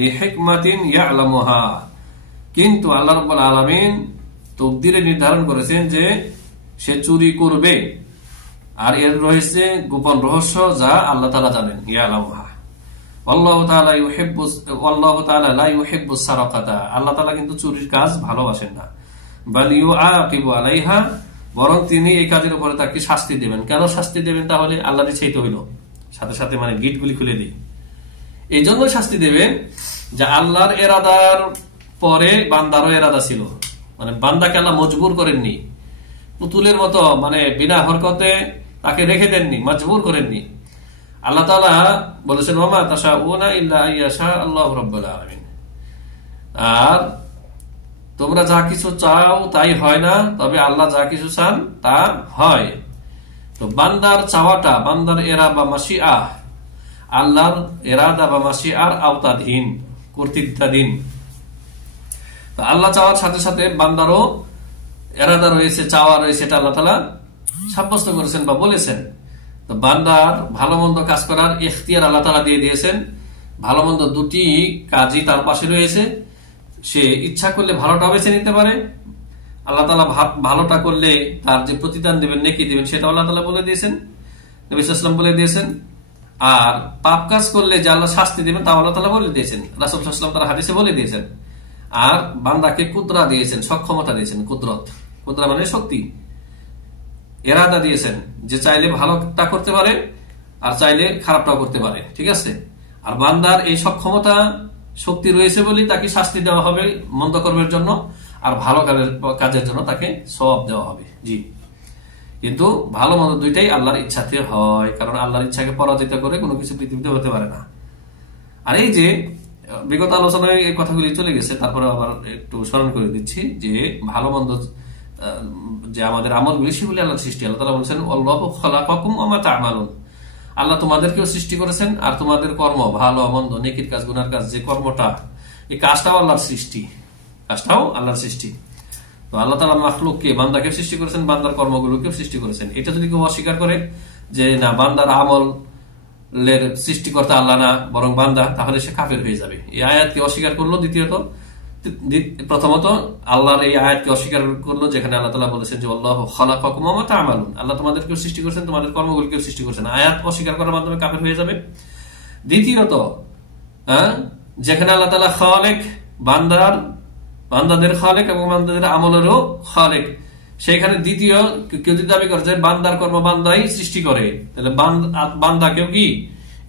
লিহিকমাতিন ইয়ালামুহা, কিন্তু আল্লাহ রাব্বুল আলামিন তাকদীরে নির্ধারণ করেছেন যে সে চুরি করবে, আর এর রয়েছে গোপন রহস্য যা আল্লাহ তাআলা জানেন। ইয়ালামুহা আল্লাহু তাআলা লা ইউহিব্বুস সারাকাতা, আল্লাহ তাআলা কিন্তু চুরির কাজ ভালোবাসেন না। বাল ইউআকিবু আলাইহা, বরং তিনি এই কাজের উপরে তাকে শাস্তি দেবেন। কেন শাস্তি দেবেন? তাহলে আল্লাহর ইচ্ছাই তো হইল, সাথে সাথে মানে গিটগুলি খুলে দিই, এই জন্য শাস্তি দেবেন যে আল্লাহর এরাদার পরে বান্দারও এরাদা ছিল, মানে বান্দাকে আল্লাহ মজবুর করেননি, পুতুলের মতো মানে বিনা হরকতে তাকে রেখে দেননি, মজবুর করেননি। আল্লাহ তাআলা বলেছেন ওয়া মা তাশাউনা ইল্লা আইয়াশা আল্লাহু রাব্বুল আলামিন, আর তোমরা যা কিছু চাও তাই হয় না, তবে আল্লাহ যা কিছু চান তা হয়। তো বান্দার চাওয়াটা, বান্দার এরা বা মাশিআ আল্লাহর এরাদা বা মাশিআর আওতাধীন, কর্তৃত্বাধীন। তো আল্লাহ চাওয়ার সাথে সাথে বান্দারও এরাদা রয়েছে, চাওয়া রয়েছে, এটা আল্লাহ তাআলা সাব্যস্ত করেছেন বা বলেছেন। তো বান্দার ভালো মন্দ কাজ করার ইখতিয়ার আল্লাহ তাআলা দিয়ে দিয়েছেন, ভালো মন্দ দুটি কাজই তার পাশে রয়েছে। সে ইচ্ছা করলে ভালোটা বেছে নিতে পারে, আল্লাহ তাআলা ভালোটা করলে তার যে প্রতিদান দেবেন, নেকি দেবেন, সেটা আল্লাহ তাআলা বলে দিয়েছেন, নবী সাল্লাল্লাহু আলাইহি ওয়াসাল্লাম বলে দিয়েছেন। আর পাপ কাজ করলে যে আল্লাহ শাস্তি দেবেন তা আল্লাহ তাআলা বলে দিয়েছেন, রাসূল সাল্লাল্লাহু আলাইহি ওয়াসাল্লাম তার হাদিসে বলে দিয়েছেন। আর বান্দাকে কুদরা দিয়েছেন, সক্ষমতা দিয়েছেন, কুদরা মানে শক্তি, এরাদা দিয়েছেন যে চাইলে ভালোটা করতে পারে আর চাইলে খারাপটাও করতে পারে, ঠিক আছে। আর বান্দার এই সক্ষমতা শক্তি রয়েছে বলেই তাকে শাস্তি দেওয়া হবে মন্দ কর্মের জন্য, আর ভালো কাজের জন্য তাকে সওয়াব দেওয়া হবে। জি, কিন্তু ভালো মন্দ দুইটাই আল্লাহর ইচ্ছাতে হয়, কারণ আল্লাহর ইচ্ছাকে পরাজিত করে কোনো কিছু পৃথিবীতে হতে পারে না। আর এই যে বিগত আলোচনায় এই কথাগুলি চলে গেছে, তারপরে আবার একটু স্মরণ করে দিচ্ছি যে ভালো মন্দ যে আমাদের আমলগুলি সেগুলি আল্লাহর সৃষ্টি। আল্লাহ তাআলা বলেছেন আল্লাহু খালাকাকুম ওয়া মা তা'মালুন, আল্লাহ তোমাদেরকেও সৃষ্টি করেছেন, আর তোমাদের কর্ম, ভালো মন্দ, নেকির কাজ, গুনার কাজ, যে কর্মটা, এই কাজটাও আল্লাহর সৃষ্টি, কাজটাও আল্লাহর সৃষ্টি। তো আল্লাহ তাআলা মাখলুককে, বান্দাকে সৃষ্টি করেছেন, বান্দার কর্মগুলোকেও সৃষ্টি করেছেন। এটা যদি কেউ অস্বীকার করে যে না বান্দার আমলের সৃষ্টিকর্তা আল্লাহ না বরং বান্দা, তাহলে সে কাফের হয়ে যাবে। এই আয়াতকে অস্বীকার করলো। প্রথমত আল্লাহর এই আয়াতকে অস্বীকার করলো যেখানে আল্লাহ তাআলা বলেছেন যে আল্লাহু খালাকাকুম ওয়া মা তা'মালুন, আল্লাহ তোমাদেরকেও সৃষ্টি করেছেন, তোমাদের কর্মগুলোকেও সৃষ্টি করেছেন। আয়াত অস্বীকার করার মাধ্যমে কাফের হয়ে যাবে। দ্বিতীয়ত যেখানে আল্লাহ তাআলা খালেক, বান্দাদের খালেক এবং বান্দাদের আমলেরও খালেক, সেখানে দ্বিতীয় কেউ যদি দাবি করে যে বান্দার কর্ম বান্দাই সৃষ্টি করে, তাহলে বান্দাকেও কি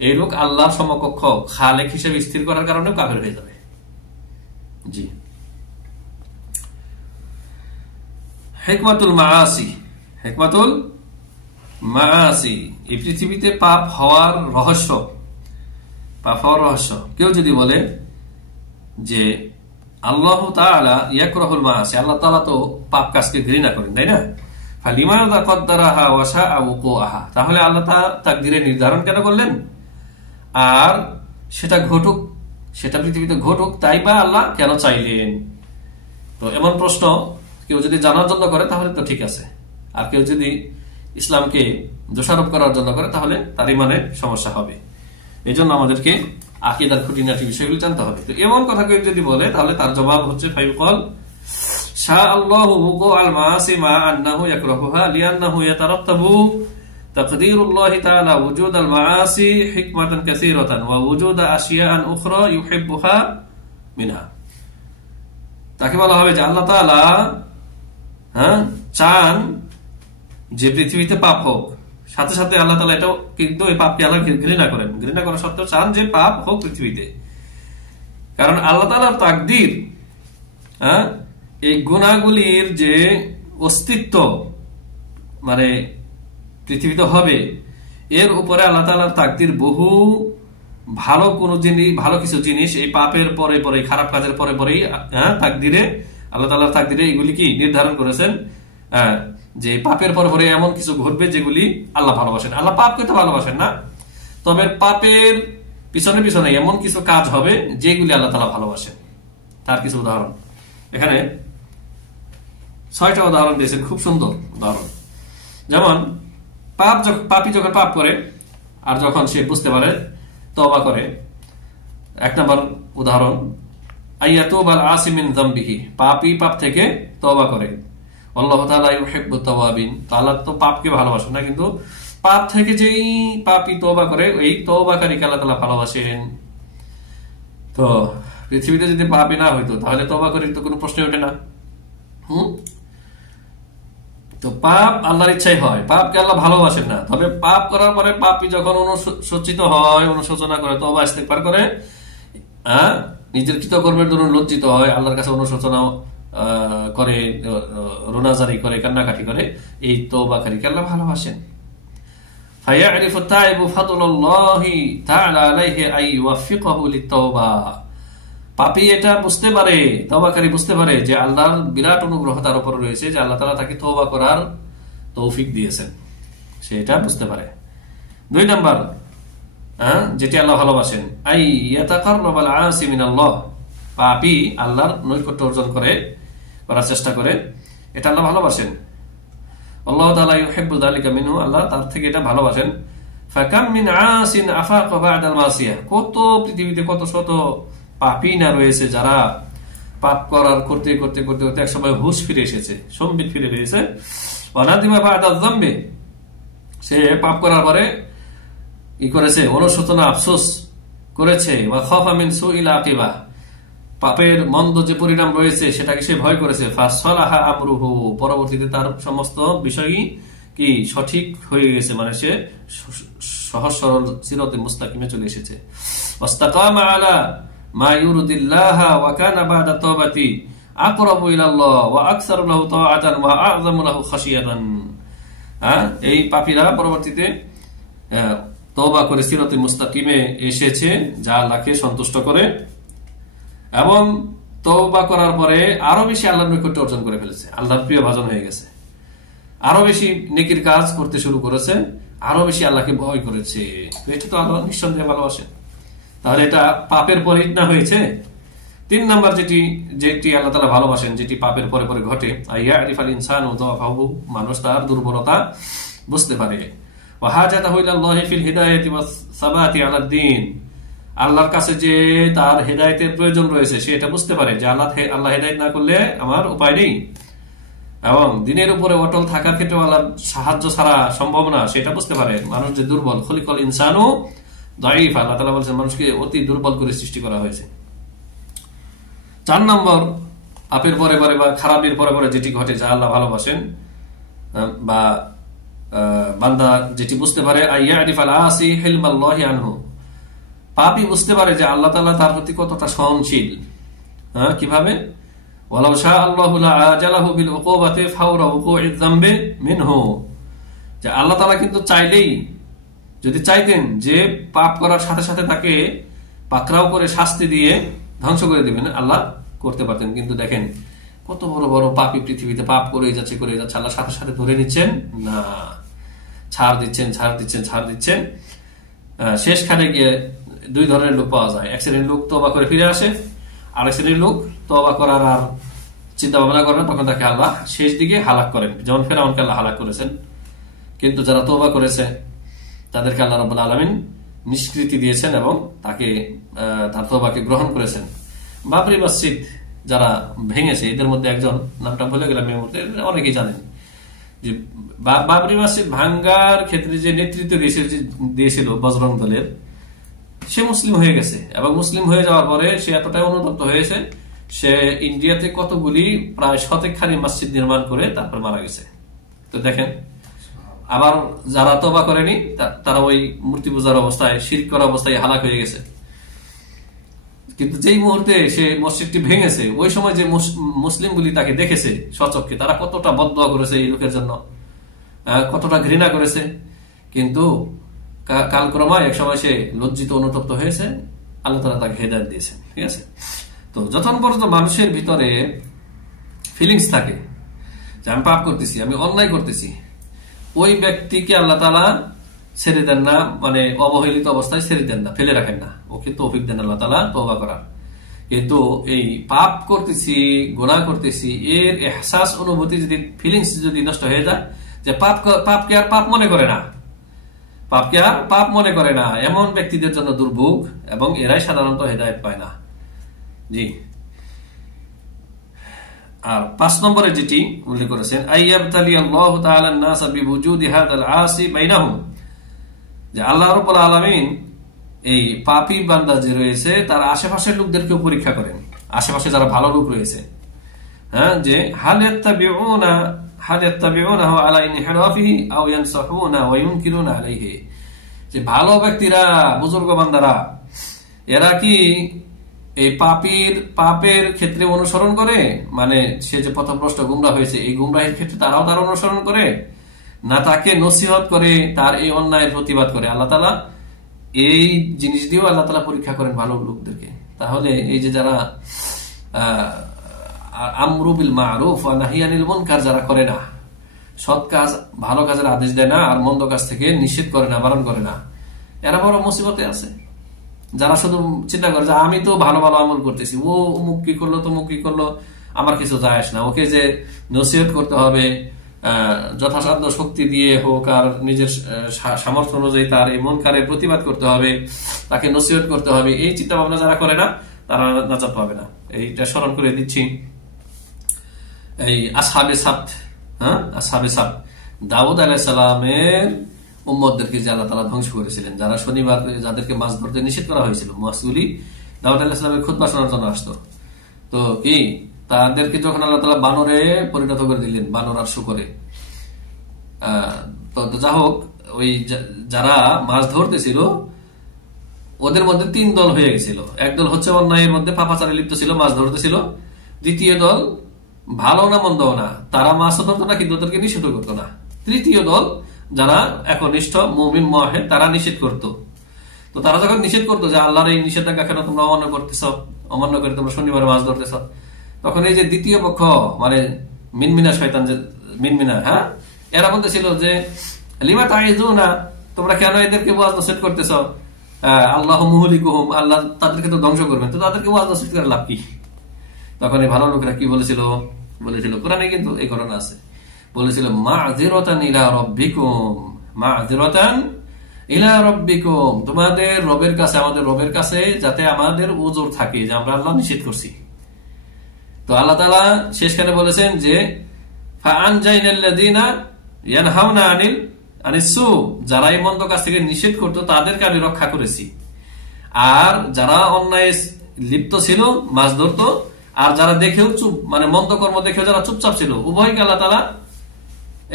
এই লোক আল্লাহর সমকক্ষ খালেক হিসেবে স্থির করার কারণেও কাফের হয়ে যাবে। জি, হিকমাতুল মাআসি, এই পৃথিবীতে পাপ হওয়ার রহস্য। কেউ যদি বলে যে আল্লাহ তাআলা ইয়াকরাহুল মাআসি, আল্লাহ তাআলা তো পাপ কাজকে ঘৃণা করেন, তাই না? ফালিমাযা কদ্দারাহা ওয়া শাআ ওয়াকুআহা, তাহলে আল্লাহ তাকদীরে নির্ধারণ কেন করলেন, আর সেটা ঘটুক, সেটা পৃথিবীতে ঘটুক, তাই বা আল্লাহ কেন চাইলেন? তো এমন প্রশ্ন কেউ যদি জানার জন্য করে তাহলে তো ঠিক আছে, আর কেউ যদি ইসলামকে দোষারোপ করার জন্য করে তাহলে তার ইমানে সমস্যা হবে। এই জন্য আমাদেরকে আকীদার খুঁটিনাটি বিষয়গুলো জানতে হবে। তো এমন কথা কেউ যদি বলে তাহলে তার জবাব হচ্ছে ফায়ুকাল শা আল্লাহু ওয়াকুআল মাআসি মা আন্নাহু ইয়াকরাহুহা লিআন্নাহু ইয়াতারাত্তাবু তাকদীরুল্লাহি তাআলা ওয়ুজুদাল মাআসি হিকমাতান কাসীরাতান ওয়া ওয়ুজুদা আশিয়াআন উখরা ইউহিব্বুহা মিনহা। তাকে বলা হবে যে আল্লাহ তাআলা চান যে পৃথিবীতে পাপ হোক, সাথে সাথে আল্লাহ তাআলা এটাও কিন্তু এই পাপকে আল্লাহ ঘৃণা করেন, ঘৃণা করা সত্ত্বেও চান যে পাপ হোক পৃথিবীতে। কারণ আল্লাহ তাআলার তাকদীর এই গুনাহগুলির যে অস্তিত্ব মানে পৃথিবীতে হবে, এর উপরে আল্লাহ তাআলার তাকদীর বহু ভালো কোন জিনিস, ভালো কিছু জিনিস এই পাপের পরে পরে, খারাপ কাজের পরে পরেই তাকদীরে, আল্লাহ তাআলার তাকদীরে এগুলি কি নির্ধারণ করেছেন যে পাপের পরে পরে এমন কিছু ঘটবে যেগুলি আল্লাহ ভালোবাসেন। আল্লাহ পাপকে তো ভালোবাসেন না, তবে পাপের পিছনে পিছনে এমন কিছু কাজ হবে যেগুলি আল্লাহ তাআলা ভালোবাসেন। তার কিছু উদাহরণ এখানে 6টা উদাহরণ দিয়েছেন, খুব সুন্দর উদাহরণ। যেমন পাপী যখন পাপ করে আর যখন সে বুঝতে পারে, তওবা করে। 1 নম্বর উদাহরণ, আইয়াতুবাল আসি মিন যামবিহি, পাপী পাপ থেকে তওবা করে। আল্লাহ তাআলা ইউহিব্বুত তাওয়াবিন, আল্লাহ তো পাপকে ভালোবাসেন না, কিন্তু পাপ থেকে যেই পাপী তওবা করে ওই তওবাকারীকে আল্লাহ তাআলা ভালোবাসেন। তো পৃথিবীতে যদি পাপই না হইতো তাহলে তওবা করার তো কোনো প্রশ্নই ওঠে না। তো পাপ আল্লাহর ইচ্ছাই হয়, পাপকে আল্লাহ ভালোবাসেন না। তবে পাপ করার পরে পাপী যখন অনুশোচিত হয়, অনুশোচনা করে, তওবা ইস্তেগফার করে, নিজের কৃতকর্মের জন্য লজ্জিত হয়, আল্লাহর কাছে অনুশোচনা করে, রোনাজারি করে, কান্নাকাটি করে, এই তওবাকারীকে আল্লাহ ভালোবাসেন। ফায়ারিফু তাইবু ফাদলুল্লাহি তাআলা আলাইহি আই ইউওয়াফিকাহু লিত-তাওবা, পাপী এটা বুঝতে পারে, তওবাকারী বুঝতে পারে যে আল্লাহর বিরাট অনুগ্রহ তার উপর রয়েছে, যে আল্লাহ তাআলা তাকে তওবা করার তৌফিক দিয়েছেন, সে এটা বুঝতে পারে। 2 নম্বর যেটি আল্লাহ ভালোবাসেন, আই ইয়াতাকাররাবাল আসি মিনাল্লাহ, পাপী আল্লাহর নৈকট্য অর্জন করার চেষ্টা করে, এটা আল্লাহ ভালোবাসেন। আল্লাহ তাআলা ইউহিব্বু যালিকা মিনহু, আল্লাহ তার থেকে এটা ভালোবাসেন। ফাকাম মিন আসিন আফাকা বা'দাল মাসিয়া, কত পৃথিবীতে কত শত পাপী না রয়েছে যারা পাপ করার করতে করতে করতে করতে একসময় হুঁশ ফিরে এসেছে, সম্বিত ফিরে রয়েছে। ওয়ানাদিমা বা'দাল যামবি, সে পাপ করার পরে কি করেছে, অনুশোচনা, আফসোস করেছে। ওয়া খাফা মিন সুইল আকিবা, পাপের মন্দ যে পরিণাম রয়েছে সেটাকে সে ভয় করেছে। ফাসলাহা আমরুহু, পরবর্তীতে তার সমস্ত বিষয়ই কি সঠিক হয়ে গেছে, মানে সে সহজ সরল সিরাতে মুস্তাকিমে চলে এসেছে। ওয়াস্তাকামা আলা মা ইউরিদিল্লাহ ওয়া কানা বাদা তাওবাতি আকরাবু ইলাল্লাহ ওয়া আকসারু লাহু তাআতান ওয়া আ'যামু লাহু খাশিয়াতান। এই পাপীরা পরবর্তীতে তওবা করে সিরাতে মুস্তাকিমে এসেছে, যা আল্লাহকে সন্তুষ্ট করে, এবং তওবা করার পরে আরো বেশি আল্লাহর নৈকট্য অর্জন করে ফেলেছে, আল্লাহর প্রিয় ভাজন হয়ে গেছে, আরো বেশি নেকির কাজ করতে শুরু করেছে, আরো বেশি আল্লাহকে ভয় করেছে। এটা তো আল্লাহ নিঃসন্দেহে ভালোবাসেন। তাহলে এটা পাপের পরে না হয়েছে। 3 নম্বর যেটি আল্লাহ তাআলা ভালোবাসেন, যেটি পাপের পরে পরে ঘটে, আইয়ারিফাল ইনসানু যাফাহু, মানুষ তার দুর্বলতা বুঝতে পারে। ওয়া হাজাতাহু ইলাল্লাহি ফিল হিদায়াতি ওয়াস সাবাতি আলাদ দ্বীন, আল্লাহর কাছে যে তার হেদায়েতের প্রয়োজন রয়েছে সে এটা বুঝতে পারে যে আল্লাহ হেদায়েত না করলে আমার উপায় নেই, এবং দিনের উপরে অটল থাকার ক্ষেত্রে আল্লাহ সাহায্য ছাড়া সম্ভব না, সেটা বুঝতে পারে। মানুষ যে দুর্বল, খলিকাল ইনসানু দাঈফ, আল্লাহ তাআলা বলেছেন মানুষকে অতি দুর্বল করে সৃষ্টি করা হয়েছে। 4 নম্বর, পাপের পরে পরে বা খারাপের পরে পরে যেটি ঘটে, যা আল্লাহ ভালোবাসেন, বা বান্দা যেটি বুঝতে পারে, আইয়ারিফাল আসি হিলমাল্লাহি আনহু, পাপী বুঝতে পারে যে আল্লাহ তাআলা তার প্রতি কতটা সহনশীল। কিভাবে? ওয়ালাউ শাআ আল্লাহু লাআজালাহু বিল উকুবাতি ফাওরা উকুইয যামবি মিনহু, যে আল্লাহ তাআলা কিন্তু চাইলেই, যদি চাইতেন যে পাপ করার সাথে সাথে তাকে পাকড়াও করে শাস্তি দিয়ে ধ্বংস করে দিবেন, আল্লাহ করতে পারতেন। কিন্তু দেখেন কত বড় বড় পাপী পৃথিবীতে পাপ করে যাচ্ছে, আল্লাহ সাথে সাথে ধরে নিচ্ছেন না, ছাড় দিচ্ছেন। শেষখানে গিয়ে 2 ধরনের লোক পাওয়া যায়। এক শ্রেণীর লোক তওবা করে ফিরে আসে, আরেক শ্রেণীর লোক তওবা করার আর চিন্তা ভাবনা করে না, তখন তাকে আল্লাহ শেষ দিকে হালাক করেন, যেমন ফিরআউনকে আল্লাহ হালাক করেছেন। কিন্তু যারা তওবা করেছে তাদেরকে আল্লাহ রাব্বুল আলামিন নিষ্কৃতি দিয়েছেন এবং তাকে তার তওবাকে গ্রহণ করেছেন। বাবরি মসজিদ যারা ভেঙেছে, এদের মধ্যে একজন, নামটা ভুলে গেলাম এই মুহূর্তে, অনেকেই জানেন, যে বাবরি মসজিদ ভাঙ্গার ক্ষেত্রে যে নেতৃত্ব দিয়েছিল বজরং দলের, সে মুসলিম হয়ে গেছে, এবং মুসলিম হয়ে যাওয়ার পরে সে এতটাই অনুতপ্ত হয়েছে, সে ইন্ডিয়াতে কতগুলি প্রায় শতেকখানি মসজিদ নির্মাণ করে তারপর মারা গেছে। তো দেখেন, আবার যারা তওবা করেনি তারা ওই মূর্তি পূজার অবস্থায়, শিরক করার অবস্থায় হালাক হয়ে গেছে। কিন্তু যেই মুহূর্তে সে মসজিদটি ভেঙেছে, ওই সময় যে মুসলিমগুলি তাকে দেখেছে স্বচক্ষে, তারা কতটা বদদোয়া করেছে এই লোকের জন্য, কতটা ঘৃণা করেছে। কিন্তু কালক্রমে এক সময় সে লজ্জিত অনুতপ্ত হয়েছে, আল্লাহ তাআলা তাকে হেদায়েত দিয়েছেন। ঠিক আছে, তো যতক্ষণ পর্যন্ত মানুষের ভিতরে ফিলিংস থাকে যে আমি পাপ করতেছি, আমি অন্যায় করতেছি, ওই ব্যক্তিকে আল্লাহ তাআলা ছেড়ে দেন না, মানে অবহেলিত অবস্থায় ছেড়ে দেন না, ফেলে রাখেন না, ওকে তৌফিক দেন আল্লাহ তাআলা তওবা করার। কিন্তু এই পাপ করতেছি, গুনাহ করতেছি, এর এহসাস, অনুভূতি যদি, ফিলিংস যদি নষ্ট হয়ে যায়, যে পাপকে আর পাপ মনে করে না, পাপকে আর পাপ মনে করে না, এমন ব্যক্তিদের জন্য দুর্ভোগ, এবং এরাই সাধারণত হেদায়েত পায় না। জি। আর 5 নম্বরে যেটি উল্লেখ করেছেন, আইয়াবতালি আল্লাহু তাআলা আন-নাস বিওজুদি হাযাল আসি বাইনাহুম, যে আল্লাহ রাব্বুল আলামিন এই পাপী বান্দা যে রয়েছে তার আশেপাশের লোকদেরকেও পরীক্ষা করেন, আশেপাশে যারা ভালো লোক রয়েছে, হ্যাঁ, যে হাল ইয়াত্তাবিউনাহু আলা ইনহিরাফিহি আও ইয়ানসাহুনা ওয়া ইউনকিরুনা আলাইহি, যে ভালো ব্যক্তিরা, বুজুর্গ বান্দারা, এরা কি এই পাপের ক্ষেত্রে অনুসরণ করে, মানে সে যে পথভ্রষ্ট গুমরাহ হয়েছে, এই গুমরাহের ক্ষেত্রে তারাও তার অনুসরণ করে, না তাকে নসিহত করে, তার এই অন্যায়ের প্রতিবাদ করে? আল্লাহ তাআলা এই জিনিস দিয়েও আল্লাহ তাআলা পরীক্ষা করেন ভালো লোকদেরকে। তাহলে এই যে যারা আমরু বিল মারুফ ওয়া নাহি আনিল মুনকার যারা করে না, সৎ কাজ, ভালো কাজের আদেশ দেয় না, আর মন্দ কাজ থেকে নিষেধ করে না, বারণ করে না, এরা বড় মুসিবতে আছে। যারা শুধু চিন্তা করে যে আমি তো ভালো ভালো আমল করতেছি, ও অমুক কি করলো, তমুক কি করলো, আমার কিছু যায় আসে না, ওকে যে নসিহত করতে হবে যথাসাধ্য শক্তি দিয়ে হোক, আর নিজের সামর্থ্য অনুযায়ী তার এই মুনকারের প্রতিবাদ করতে হবে, তাকে নসিহত করতে হবে, এই চিন্তা ভাবনা যারা করে না তারা নাজাত পাবে না। এইটা স্মরণ করে দিচ্ছি, এই আসহাবে সাbt, আসহাবে সাbt, দাউদ আলাইহিস সালামের উম্মতদেরকে যে আল্লাহ তাআলা ধ্বংস করেছিলেন, যারা শনিবার যাদেরকে মাছ ধরতে নিষেধ করা হয়েছিল, মাছগুলি দাউদ আলাইহিস সালামের খুতবা শোনার জন্য আসতো, তো কি তাদেরকে যখন আল্লাহ তাআলা বানরে পরিণত করে দিলেন, বানর আর শুকরে, তো যা হোক, ওই যারা মাছ ধরতেছিল ওদের মধ্যে 3 দল হয়ে গেছিল। একদল হচ্ছে অন্যায়ের মধ্যে পাপাচারে লিপ্ত ছিল, মাছ ধরতেছিল। দ্বিতীয় দল ভালো না মন্দ না, তারা মাছও ধরতো না, কিন্তু ওদেরকে নিষেধ করতো না। তৃতীয় দল যারা একনিষ্ঠ মুমিন মুওয়াহিদ, তারা নিষেধ করতো। তো তারা যখন নিষেধ করতো যে আল্লাহর এই নিষেধাজ্ঞা কেন তোমরা অমান্য করতেছ, অমান্য করে তোমরা শনিবারে মাছ ধরতেছ, তখন এই যে দ্বিতীয় পক্ষ, মানে মিনমিনা শয়তান, যে মিনমিনা, হ্যাঁ, এরা বলতেছিল যে লিমা তাইজুনা, তোমরা কেন এদেরকে ওয়াজ নসিহত করতেছ, আল্লাহ মুহলিকুহুম, আল্লাহ তাদেরকে তো ধ্বংস করবেন, তো তাদেরকে ওয়াজ নসিহত করে লাভ কি? তখন এই ভালো লোকেরা কি বলেছিল, কোরআনে কিন্তু এই ঘটনা আছে, বলেছিল মাযিরাতান ইলা রাব্বিকুম, মাযিরাতান ইলা রাব্বিকুম, তোমাদের রবের কাছে, আমাদের রবের কাছে যাতে আমাদের উযর থাকে যে আমরা আল্লাহ নিষেধ করছি। তো আল্লাহ তাআলা শেষখানে বলেছেন যে ফাআনজাইনাল্লাযিনা ইয়ানহাউনা আনিস সু, যারা এই মন্দ কাজ থেকে নিষেধ করতো তাদেরকে আমি রক্ষা করেছি, আর যারা অন্যায় লিপ্ত ছিল, মাছ ধরতো, আর যারা দেখেও চুপ, মানে মন্দ কর্ম দেখেও যারা চুপচাপ ছিল, উভয়কে আল্লাহ তাআলা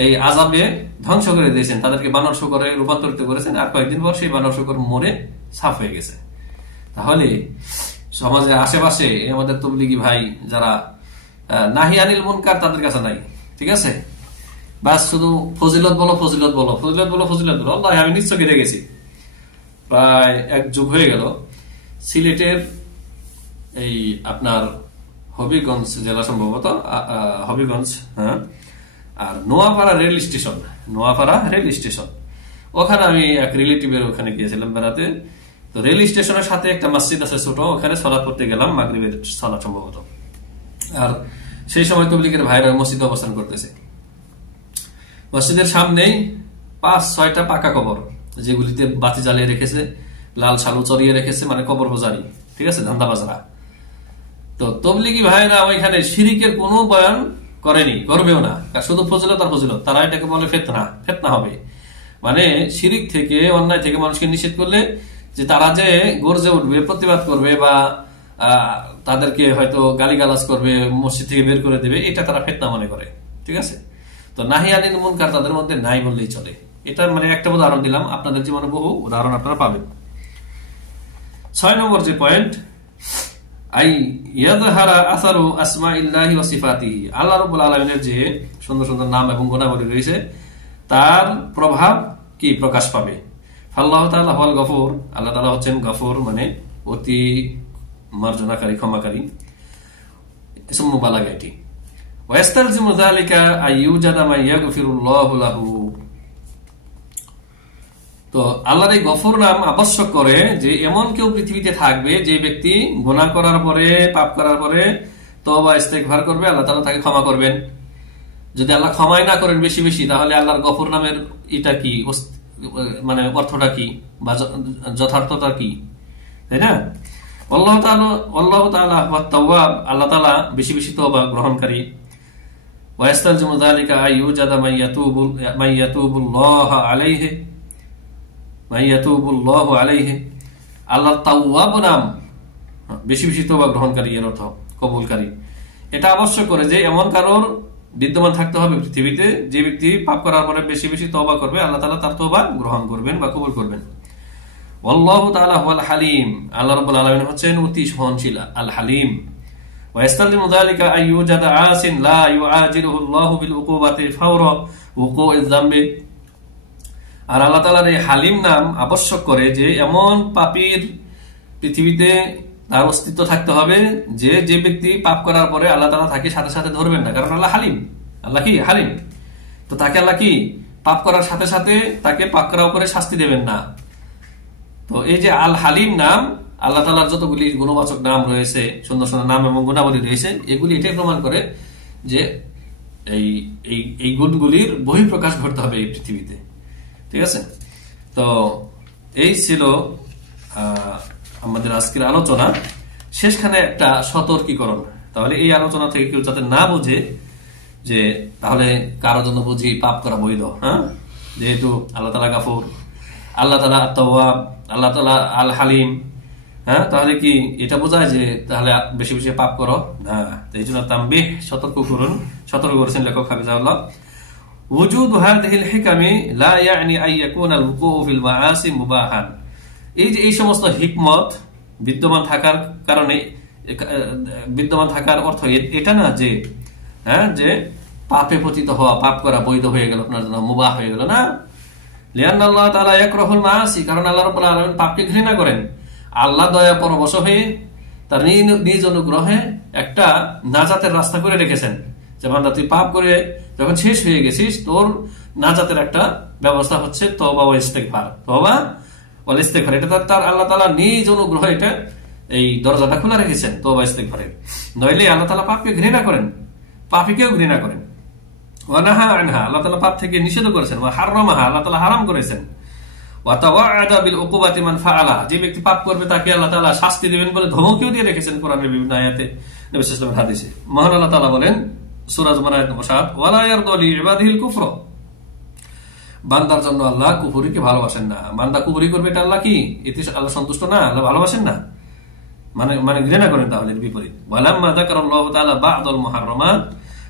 এই আযাবে ধ্বংস করে দিয়েছেন, তাদেরকে বানর শূকরে রূপান্তরিত করেছেন। আর কয়েকদিন পর সেই বানর শূকর মরে সাফ হয়ে গেছে। তাহলে সমাজের আশেপাশে আমাদের তবলিগি ভাই যারা নাহি আনিল মুনকার, তাদের কাছে নাই, ঠিক আছে, বাস শুধু ফজিলত বলো, ফজিলত বলো, ফজিলত বলো, ফজিলত বলো। আল্লাহ, আমি নিশ্চয় কেটে গেছি, প্রায় 1 যুগ হয়ে গেল সিলেটের এই আপনার হবিগঞ্জ জেলা, সম্ভবত হবিগঞ্জ, হ্যাঁ, আর নোয়াপাড়া রেল স্টেশন, ওখানে আমি এক রিলেটিভের ওখানে গিয়েছিলাম বেড়াতে। তো রেল স্টেশনের সাথে একটা মসজিদ আছে ছোট, ওখানে সালাত পড়তে গেলাম, মাগরিবের সালাত সম্ভবত। আর সেই সময় তবলিগের ভাইরা মসজিদে অবস্থান করতেছে। মসজিদের সামনেই 5-6টা পাকা কবর, যেগুলিতে বাতি জ্বালিয়ে রেখেছে, লাল শালু চড়িয়ে রেখেছে, মানে কবর পূজারি, ঠিক আছে, ধান্দাবাজরা। তো তবলিগি ভাইরা ওইখানে শিরিকের কোনো বয়ান করেনি, করবেও না, শুধু ফজিলত আর ফজিলত। তারা এটাকে বলে ফিতনা হবে, মানে শিরিক থেকে, অন্যায় থেকে মানুষকে নিষেধ করলে যে তারা যে গর্জে উঠবে, প্রতিবাদ করবে বা তাদেরকে হয়তো গালিগালাজ করবে, মসজিদ থেকে বের করে দেবে, এটা তারা ফিতনা মনে করে। ঠিক আছে, তো নাহি আনিল মুনকার তাদের মধ্যে নাই বললেই চলে। এটা মানে একটা উদাহরণ দিলাম, আপনাদের জীবনে বহু উদাহরণ আপনারা পাবেন। 6 নম্বর যে পয়েন্ট, আই ইয়াযহারা আসারু আসমাইল্লাহি ওয়া সিফাতিহি, আল্লাহ রাব্বুল আলামিনের যে সুন্দর সুন্দর নাম এবং গুণাবলী রয়েছে তার প্রভাব কি প্রকাশ পাবে। আল্লাহ তাআলা হুয়াল গফুর, আল্লাহ তাআলা হচ্ছেন গফুর মানে অতি মার্জনাকারী, ক্ষমাকারী, ইসম মুবালাগা এটি। ওয়া ইস্তালজিমু যালিকা আইয়ুজাদা মা ইয়াগফিরুল্লাহু লাহু, তো আল্লাহর এই গফুর নাম আবশ্যক করে যে এমন কেউ পৃথিবীতে থাকবে যে ব্যক্তি গুনাহ করার পরে, পাপ করার পরে তওবা ইস্তেগফার করবে, আল্লাহ তাআলা তাকে ক্ষমা করবেন। যদি আল্লাহ ক্ষমাই না করেন বেশি বেশি, তাহলে আল্লাহর গফুর নামের এটা কি, মানে অর্থটা কি বা যথার্থতা কি, তাই না? আল্লাহ তাআলা ওয়া তাওয়াব, আল্লাহ তাআলা বেশি বেশি তওবা গ্রহণকারী। ওয়া ইস্তালজিমু যালিকা আইয়ুজাদা মান ইয়াতুবুল্লাহু আলাইহি, আল্লাহ তাওয়াব নাম বেশি বেশি তওবা গ্রহণকারী, এর অর্থ কবুলকারী। এটা আবশ্যক করে যে এমন কারোর বিদ্যমান থাকতে হবে পৃথিবীতে যে ব্যক্তি পাপ করার পরে বেশি বেশি তওবা করবে, আল্লাহ তাআলা তার তওবা গ্রহণ করবেন বা কবুল করবেন। আল্লাহু তাআলা হুয়াল হালিম, আল্লাহ রাব্বুল আলামিন হচ্ছেন অতি সহনশীল, আল হালিম। ওয়া ইস্তালজিমু যালিকা আইয়ুজাদা আসিন লা ইউআজিরুহু আল্লাহু বিল উকুবাতি ফাওরা উকুইয যামবি, আর আল্লাহ তাআলার এই হালিম নাম আবশ্যক করে যে এমন পাপীর পৃথিবীতে তার অস্তিত্ব থাকতে হবে যে যে ব্যক্তি পাপ করার পরে আল্লাহ তাআলা তাকে সাথে সাথে ধরবেন না, কারণ আল্লাহ হালিম। আল্লাহ কি হালিম, তো তাকে আল্লাহ কি পাপ করার সাথে সাথে তাকে পাপ করার উপরে শাস্তি দেবেন না। তো এই যে আল হালিম নাম, আল্লাহ তাআলার যতগুলি গুণবাচক নাম রয়েছে, সুন্দর সুন্দর নাম এবং গুণাবলী রয়েছে, এগুলি এটাই প্রমাণ করে যে এই গুণগুলির বহিঃপ্রকাশ ঘটতে হবে এই পৃথিবীতে। ঠিক আছে, তো এই ছিল আমাদের আজকের আলোচনা। শেষখানে একটা সতর্কীকরণ, তাহলে এই আলোচনা থেকে কেউ যাতে না বুঝে যে তাহলে কারোর জন্য বুঝি পাপ করা বৈধ। হ্যাঁ, যেহেতু আল্লাহ তাআলা গাফুর, আল্লাহ তাআলা আত-তাওয়াব, আল্লাহ তাআলা আল হালিম, হ্যাঁ, তাহলে কি এটা বোঝায় যে তাহলে বেশি বেশি পাপ করো না? এই জন্য তানবিহ, সতর্ক করেছেন লেখক হাফিজাহুল্লাহ। وجود هذه الحكم لا يعني أن يكون الوقوع في المعاصي مباحا, এই যে এই সমস্ত হিকমত বিদ্যমান থাকার কারণে, বিদ্যমান থাকার অর্থ এটা না যে হ্যাঁ যে পাপে পতিত হওয়া, পাপ করা বৈধ হয়ে গেল, আপনার জন্য মুবাহ হয়ে গেল, না। লিআন্না আল্লাহ তাআলা ইয়াকরাহুল মাআসি, কারণ আল্লাহ রাব্বুল আলামিন পাপকে ঘৃণা করেন। আল্লাহ দয়া পরবশ হয়ে তার নিজ অনুগ্রহে একটা নাজাতের রাস্তা করে রেখেছেন, যে বান্দা তুই পাপ করে যখন শেষ হয়ে গেছিস, তোর নাজাতের একটা ব্যবস্থা হচ্ছে তওবা ওয়া ইস্তিগফার। তওবা ওয়া ইস্তিগফার, এটা তার আল্লাহ তাআলা নিজ অনুগ্রহে এটা এই দরজাটা খোলা রেখেছেন তওবা ইস্তিগফারের। নইলে আল্লাহ তাআলা পাপকে ঘৃণা করেন, পাপীকেও ঘৃণা করেন। ওয়া নাহা আনহা, আল্লাহ তাআলা পাপ থেকে নিষেধ করেছেন। ওয়া হারামাহা, আল্লাহ তাআলা হারাম করেছেন। ওয়া তাওয়াআদা বিল উকুবাতি মান ফাআলা, যে ব্যক্তি পাপ করবে তাকে আল্লাহ তাআলা শাস্তি দিবেন বলে ধমকিও দিয়ে রেখেছেন কোরআনের বিভিন্ন আয়াতে, নবী সাল্লাল্লাহু আলাইহি ওয়াসাল্লামের হাদিসে। মহান আল্লাহ তাআলা বলেন সূরা জুমার আয়াত নম্বর 7, ওয়ালা ইয়ারদু লিইবাদিহিল কুফর, বান্দার জন্য আল্লাহ কুফরিকে ভালোবাসেন না। বান্দা কুফরি করবে, এটা আল্লাহ কি এতে আল্লাহ সন্তুষ্ট না, আল্লাহ ভালোবাসেন না, মানে ঘৃণা করেন। তাহলে বিপরীত, ওয়ালাম্মা যাকারাল্লাহু তাআলা বা'দাল মুহাররামাত,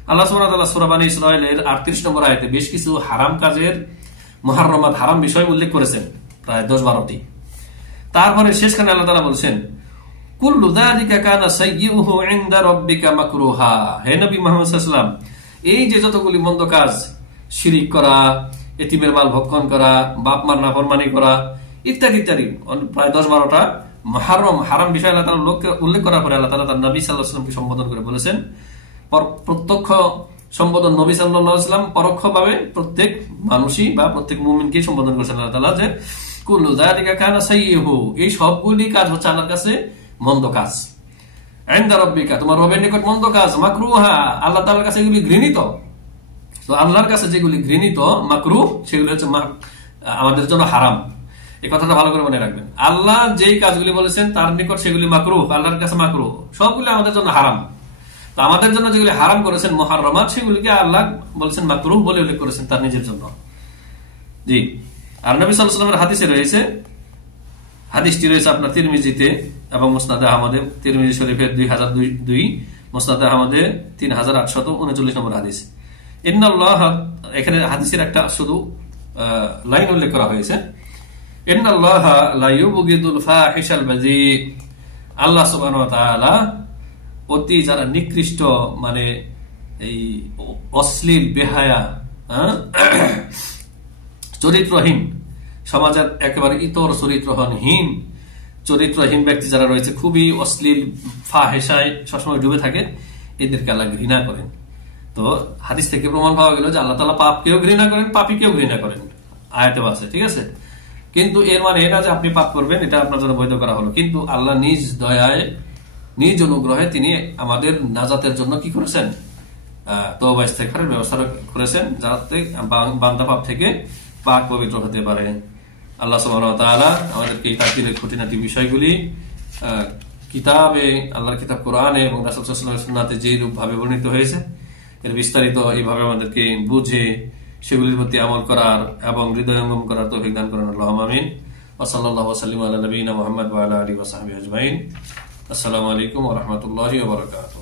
আল্লাহ সুবহানাহু ওয়া তাআলা সূরা বনী ইসরাঈলের 38 নম্বর আয়াতে বেশ কিছু হারাম কাজের, মুহাররামাত হারাম বিষয় উল্লেখ করেছেন, প্রায় 10-12টি। তারপরে শেষখানে আল্লাহ তাআলা বলেছেন কুল্লু যালিকা কানা সাইয়্যুহু ইনদা রাব্বিকা মাকরুহা, হে নবী মুহাম্মদ সাল্লাল্লাহু আলাইহি ওয়াসাল্লাম, এই যে যতগুলি মন্দ কাজ, শিরিক করা, এতিমের মাল ভক্ষণ করা, বাপ মার নাফরমানি করা ইত্যাদি ইত্যাদি, প্রায় 10-12টা হারাম বিষয় আল্লাহ তাআলা উল্লেখ করার পরে আল্লাহ তাআলা তার নবী সাল্লাল্লাহু আলাইহি ওয়াসাল্লামকে সম্বোধন করে বলেছেন, প্রত্যক্ষ সম্বোধন নবী সাল্লাল্লাহু আলাইহি ওয়াসাল্লাম, পরোক্ষভাবে প্রত্যেক মানুষই বা প্রত্যেক মুমিনকে সম্বোধন করেছেন আল্লাহ তাআলা যে কুল্লু যালিকা কানা সাইয়্যুহু, এই সবগুলি কাজ হচ্ছে আল্লাহর কাছে মন্দ কাজ। ইনদা রাব্বিকা, তোমার রবের নিকট মন্দ কাজ, মাকরুহা, আল্লাহ তাআলার কাছে এগুলি ঘৃণিত। তো আল্লাহর কাছে যেগুলি ঘৃণিত, মাকরুহ, সেগুলি হচ্ছে আমাদের জন্য হারাম। এই কথাটা ভালো করে মনে রাখবেন। আল্লাহ যেই কাজগুলি বলেছেন তার নিকট সেগুলি মাকরুহ, আল্লাহর কাছে মাকরুহ, সবগুলি আমাদের জন্য হারাম। তো আমাদের জন্য যেগুলি হারাম করেছেন মুহাররামাত, সেগুলিকে আল্লাহ বলেছেন মাকরুহ বলে উল্লেখ করেছেন তার নিজের জন্য। জি, আর নবী সাল্লাল্লাহু আলাইহি ওয়াসাল্লামের হাদিসে রয়েছে হাদিসটি রয়েছে আপনার তিরমিজিতে এবং মুসনাদে আহমদে, তিরমিজি শরীফের 2002, মুসনাদে আহমদে 3839 নম্বর হাদিস। ইন্নাল্লাহ, এখানে হাদিসের একটা শুধু লাইন উল্লেখ করা হয়েছে, ইন্নাল্লাহ লা ইউবগিদুল ফাহিশাল বাযী, আল্লাহ সুবহানাহু ওয়া তাআলা অতি যারা নিকৃষ্ট, মানে এই অশ্লীল, বেহায়া, চরিত্রহীন, সমাজের একেবারে ইতর চরিত্রহীন চরিত্রহীন ব্যক্তি যারা রয়েছে, খুবই অশ্লীল ফাহেসায় সবসময় ডুবে থাকে, এদেরকে আল্লাহ ঘৃণা করেন। তো হাদিস থেকে প্রমাণ পাওয়া গেল যে আল্লাহ তাআলা পাপকেও ঘৃণা করেন, পাপীকেও ঘৃণা করেন, আয়াতে আছে, ঠিক আছে। কিন্তু এর মানে এটা যে আপনি পাপ করবেন এটা আপনার জন্য বৈধ করা হলো, কিন্তু আল্লাহ নিজ দয়ায়, নিজ অনুগ্রহে তিনি আমাদের নাজাতের জন্য কি করেছেন, তওবা ইস্তেগফারের ব্যবস্থা করেছেন, যাতে বান্দা পাপ থেকে পাক পবিত্র হতে পারে। আল্লাহ সুবহানাহু ওয়া তাআলা আমাদেরকে এই তাকদীরের খুঁটিনাটি বিষয়গুলি কিতাবে, আল্লাহর কিতাব কোরআনে এবং রাসূল সাল্লাল্লাহু আলাইহি ওয়াসাল্লামের সুন্নাতে যে রূপ ভাবে বর্ণিত হয়েছে এর বিস্তারিত এইভাবে আমাদেরকে বুঝে সেগুলির প্রতি আমল করার এবং হৃদয়ঙ্গম করার তৌফিক দান করেন। আল্লাহুম্মা আমিন। ওয়া সাল্লাল্লাহু ওয়া সাল্লাম আলা নবিয়িনা মুহাম্মদ ওয়া আলা আলিহি ওয়া সাহবিহি আজমাইন। আসসালামু আলাইকুম ওয়া রাহমাতুল্লাহি ওয়া বারাকাতুহু।